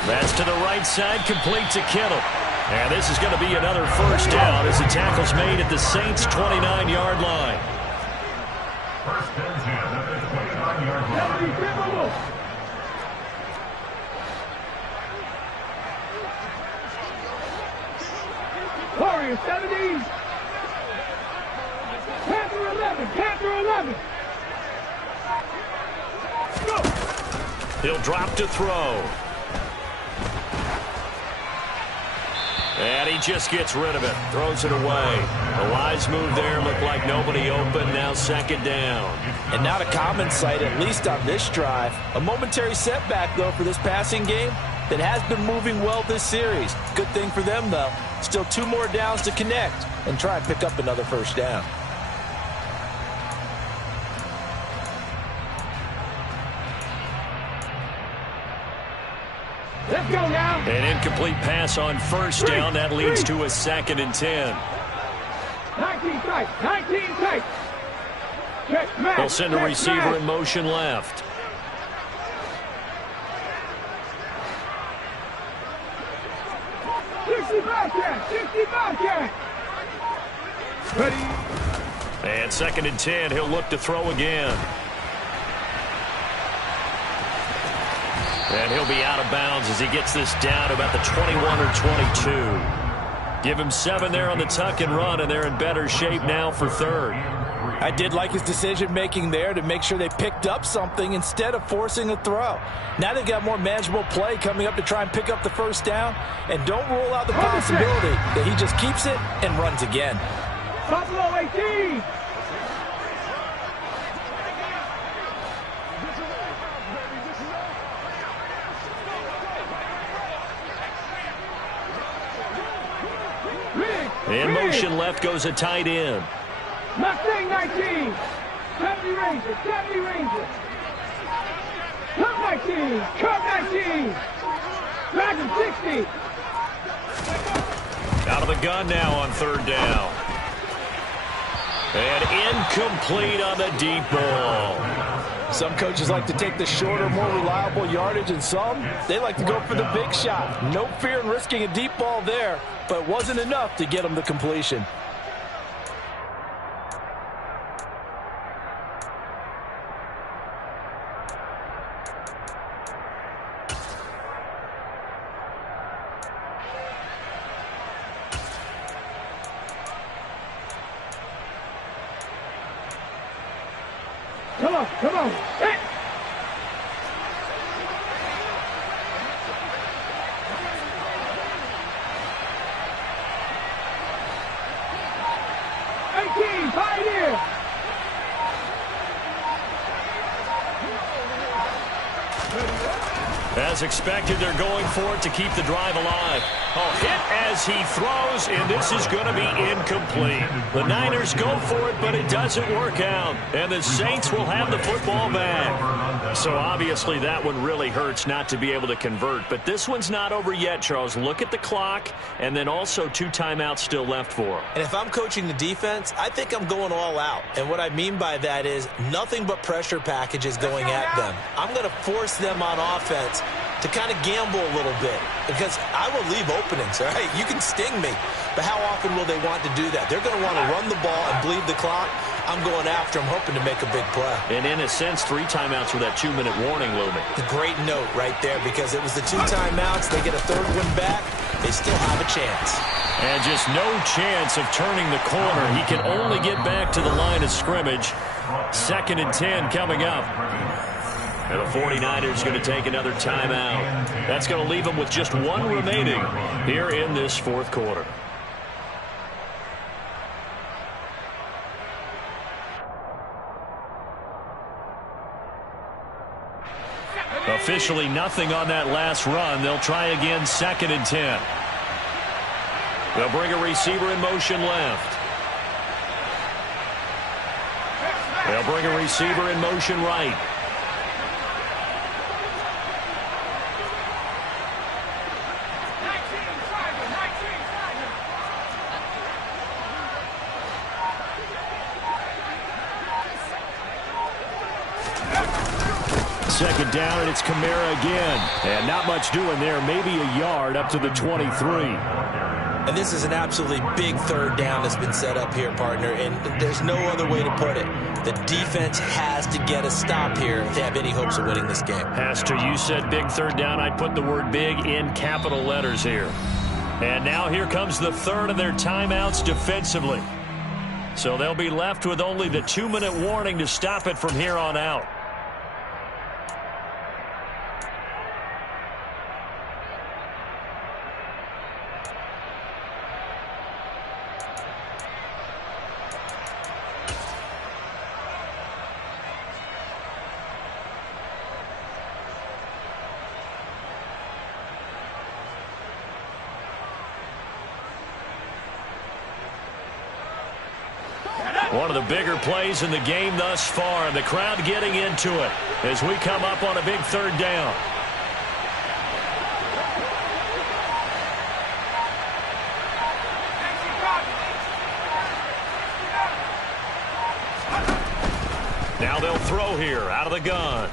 That's to the right side, complete to Kittle. And this is going to be another 1st down as the tackle's made at the Saints' 29-yard line. 1st and 10 at the 29-yard line. Warriors 70s. Panther 11, Panther 11. Go. He'll drop to throw. And he just gets rid of it. Throws it away. A wise move there. Looked like nobody open. Now 2nd down. And not a common sight, at least on this drive. A momentary setback, though, for this passing game that has been moving well this series. Good thing for them, though. Still 2 more downs to connect and try and pick up another 1st down. Let's go now. An incomplete pass on 1st down. That leads to a 2nd and 10. 19 tight, 19 tight. Check, They'll send a receiver in motion left. 60 Bobcat. 60 Bobcat. Ready. And 2nd and 10, he'll look to throw again. And he'll be out of bounds as he gets this down to about the 21 or 22. Give him 7 there on the tuck and run, and they're in better shape now for 3rd. I did like his decision-making there to make sure they picked up something instead of forcing a throw. Now they've got more manageable play coming up to try and pick up the 1st down, and don't rule out the possibility that he just keeps it and runs again. Buffalo 18. In motion left goes a tight end. Mustang 19. 70 Rangers. 70 Rangers. Cub 19. Cub 19. Dragon 60. Out of the gun now on 3rd down. And incomplete on the deep ball. Some coaches like to take the shorter, more reliable yardage, and some, they like to go for the big shot. No fear in risking a deep ball there, but it wasn't enough to get them the completion. Come on, come on. Hey. Pioneer. As expected, they're going for it to keep the drive alive. Oh, hit as he throws, and this is going to be incomplete. The Niners go for it, but it doesn't work out. And the Saints will have the football back. So obviously that one really hurts not to be able to convert. But this one's not over yet, Charles. Look at the clock, and then also 2 timeouts still left for them. And if I'm coaching the defense, I think I'm going all out. And what I mean by that is nothing but pressure packages going at them. I'm going to force them on offense to kind of gamble a little bit, because I will leave openings, all right? You can sting me, but how often will they want to do that? They're going to want to run the ball and bleed the clock. I'm going after them, hoping to make a big play. And in a sense, 3 timeouts with that 2-minute warning looming. The great note right there, because it was the 2 timeouts. They get a 3rd one back. They still have a chance. And just no chance of turning the corner. He can only get back to the line of scrimmage. 2nd and 10 coming up. And the 49ers going to take another timeout. That's going to leave them with just 1 remaining here in this 4th quarter. Officially nothing on that last run. They'll try again, 2nd and 10. They'll bring a receiver in motion left. They'll bring a receiver in motion right. Second down, and it's Kamara again. And not much doing there. Maybe a yard up to the 23. And this is an absolutely big 3rd down that's been set up here, partner. And there's no other way to put it. The defense has to get a stop here to have any hopes of winning this game. Has to. You said big 3rd down. I'd put the word big in capital letters here. And now here comes the 3rd of their timeouts defensively. So they'll be left with only the 2-minute warning to stop it from here on out. One of the bigger plays in the game thus far, and the crowd getting into it as we come up on a big 3rd down. Now they'll throw here out of the gun.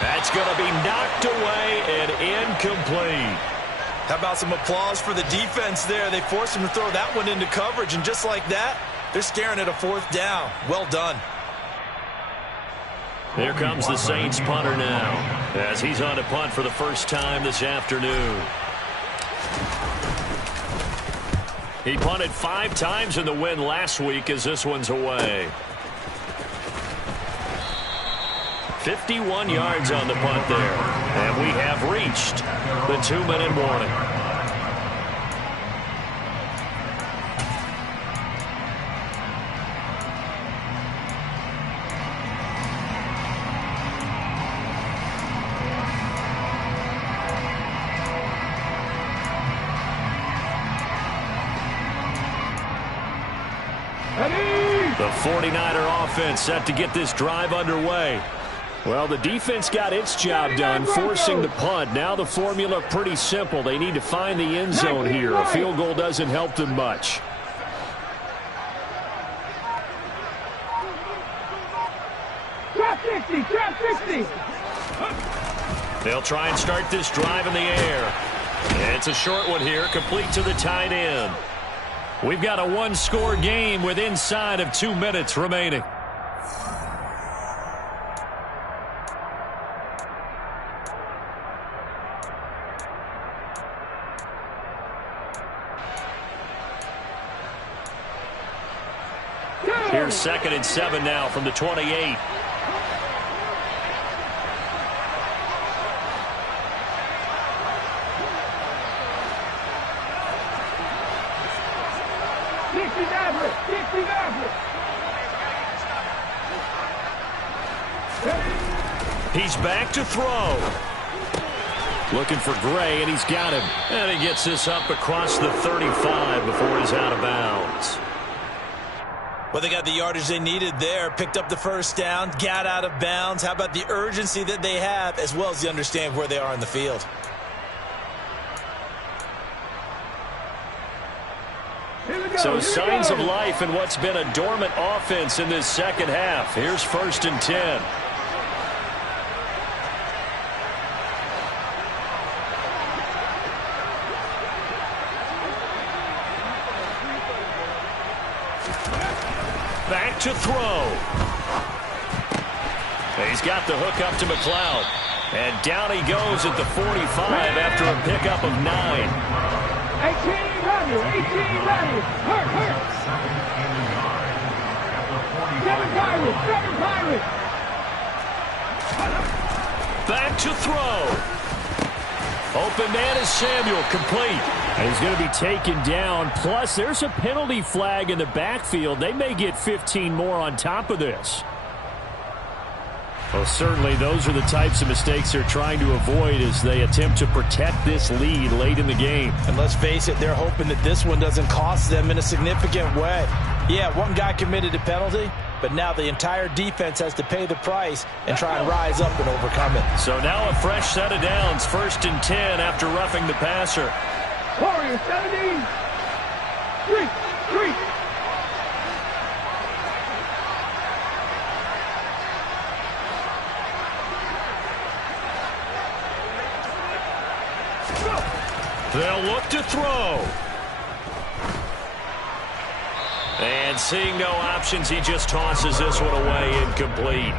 That's It's going to be knocked away and incomplete. How about some applause for the defense there? They forced him to throw that one into coverage, and just like that, they're staring at a 4th down. Well done. Here comes the Saints punter now, as he's on to punt for the first time this afternoon. He punted 5 times in the win last week as this one's away. 51 yards on the punt there. And we have reached the 2-minute warning. The 49er offense set to get this drive underway. Well, the defense got its job done, forcing the punt. Now the formula pretty simple. They need to find the end zone here. A field goal doesn't help them much. Trap 60, trap 60. They'll try and start this drive in the air. It's a short one here, complete to the tight end. We've got a 1-score game with inside of 2 minutes remaining. Here's 2nd and 7 now from the 28. He's back to throw. Looking for Gray, and he's got him. And he gets this up across the 35 before he's out of bounds. Well, they got the yardage they needed there, picked up the 1st down, got out of bounds. How about the urgency that they have, as well as the understand where they are in the field? So signs of life in what's been a dormant offense in this second half. Here's 1st and 10. Back to throw. He's got the hook up to McLeod. And down he goes at the 45 after a pickup of 9. 18 value, 18 value. Hurt. 7 Pirates. Back to throw. Open man is Samuel, complete. And he's going to be taken down. Plus, there's a penalty flag in the backfield. They may get 15 more on top of this. Well, certainly those are the types of mistakes they're trying to avoid as they attempt to protect this lead late in the game. And let's face it, they're hoping that this one doesn't cost them in a significant way. Yeah, one guy committed a penalty, but now the entire defense has to pay the price and try and rise up and overcome it. So now a fresh set of downs, 1st and 10 after roughing the passer. Warriors 17. 3. They'll look to throw. And seeing no options, he just tosses this one away incomplete.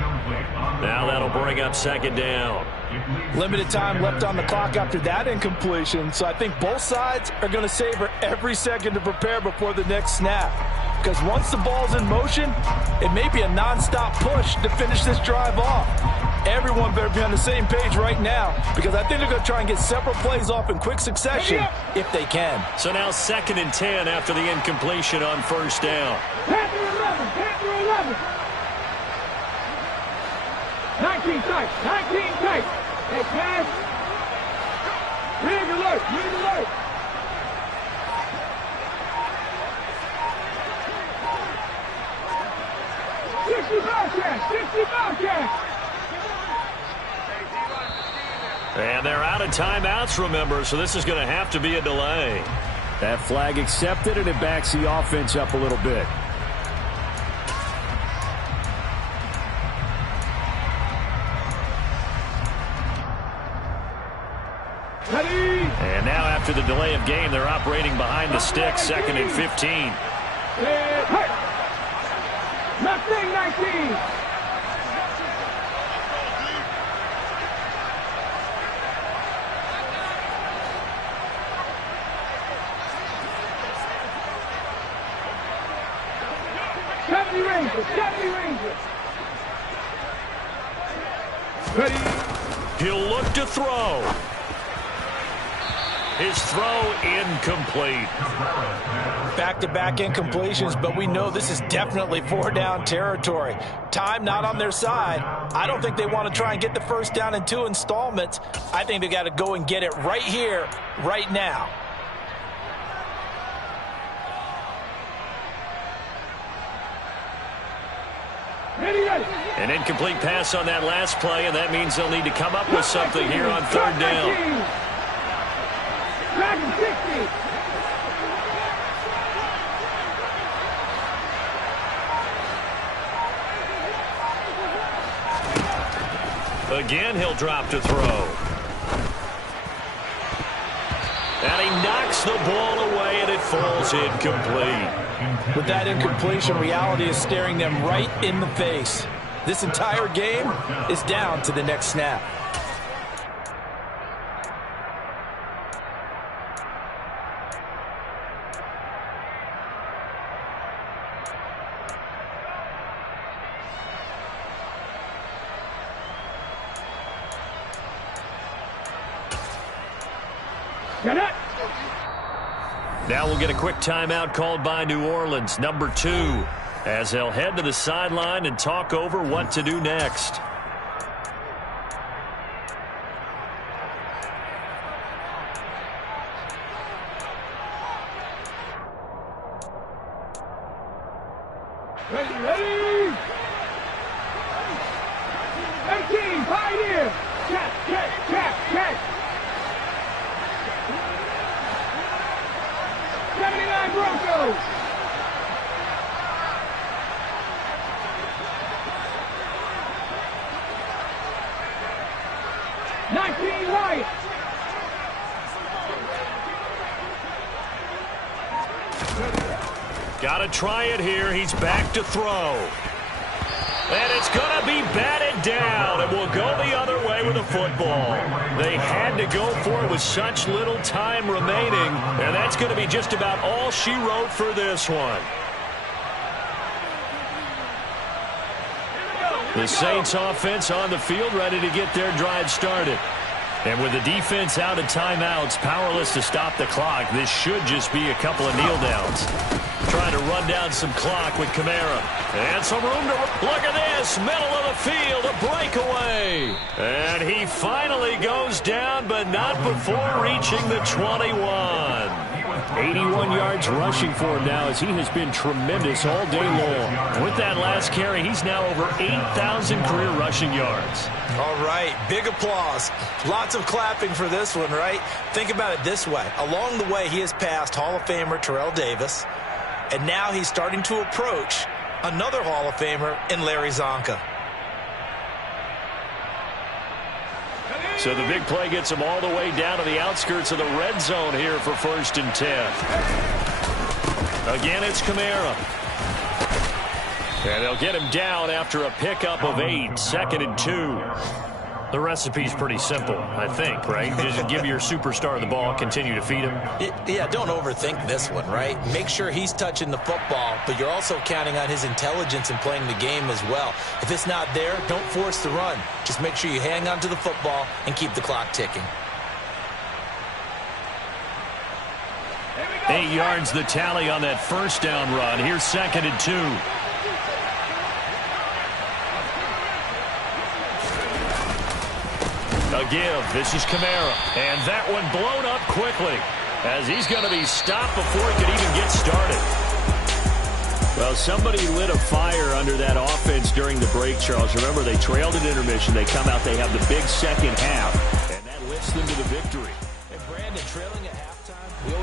Now that'll bring up 2nd down. Limited time left on the clock after that incompletion, so I think both sides are going to savor every second to prepare before the next snap. Because once the ball's in motion, it may be a non-stop push to finish this drive off. Everyone better be on the same page right now, because I think they're going to try and get several plays off in quick succession if they can. So now 2nd and 10 after the incompletion on 1st down. Panther 11. 19 tight. Hey, pass. Rig alert. 60 Bobcats. And they're out of timeouts, remember, so this is going to have to be a delay. That flag accepted, and it backs the offense up a little bit. Ready. And now after the delay of game, they're operating behind the sticks, 2nd and 15. Hey. Nothing, 19. Ready. He'll look to throw. His throw incomplete. Back-to-back incompletions, but we know this is definitely 4-down territory. Time not on their side. I don't think they want to try and get the first down in 2 installments. I think they got to go and get it right here, right now. An incomplete pass on that last play, and that means they'll need to come up with something here on 3rd down. Again, he'll drop to throw. And he knocks the ball away, and it falls incomplete. With that incompletion, reality is staring them right in the face. This entire game is down to the next snap. Now we'll get a quick timeout called by New Orleans, number 2, as they'll head to the sideline and talk over what to do next. Ready. 18, Pioneer. Check. 79 Broncos. 19 Lions. Got to try it here. He's back to throw. And it's going to be batted down, and will go the other way with the football. They had to go for it with such little time remaining, and that's going to be just about all she wrote for this one. The Saints offense on the field, ready to get their drive started. And with the defense out of timeouts, powerless to stop the clock, this should just be a couple of kneel downs. Trying to run down some clock with Kamara. And some room to look at this. Middle of the field, a breakaway. And he finally goes down, but not before reaching the 21. 81 yards rushing for him now, as he has been tremendous all day long. With that last carry, he's now over 8,000 career rushing yards. All right, big applause. Lots of clapping for this one, right? Think about it this way. Along the way, he has passed Hall of Famer Terrell Davis, and now he's starting to approach another Hall of Famer in Larry Zonka. So the big play gets him all the way down to the outskirts of the red zone here for 1st and 10. Again, it's Kamara. And they'll get him down after a pickup of 8, 2nd and 2. The recipe's pretty simple, I think, right? Just give your superstar the ball, continue to feed him. Yeah, don't overthink this one, right? Make sure he's touching the football, but you're also counting on his intelligence in playing the game as well. If it's not there, don't force the run. Just make sure you hang on to the football and keep the clock ticking. 8 yards the tally on that 1st down run. Here's 2nd and 2. A give. This is Kamara. And that one blown up quickly, as he's going to be stopped before he could even get started. Well, somebody lit a fire under that offense during the break, Charles. Remember, they trailed at intermission. They come out, they have the big second half, and that lifts them to the victory. And Brandon, trailing at halftime, we always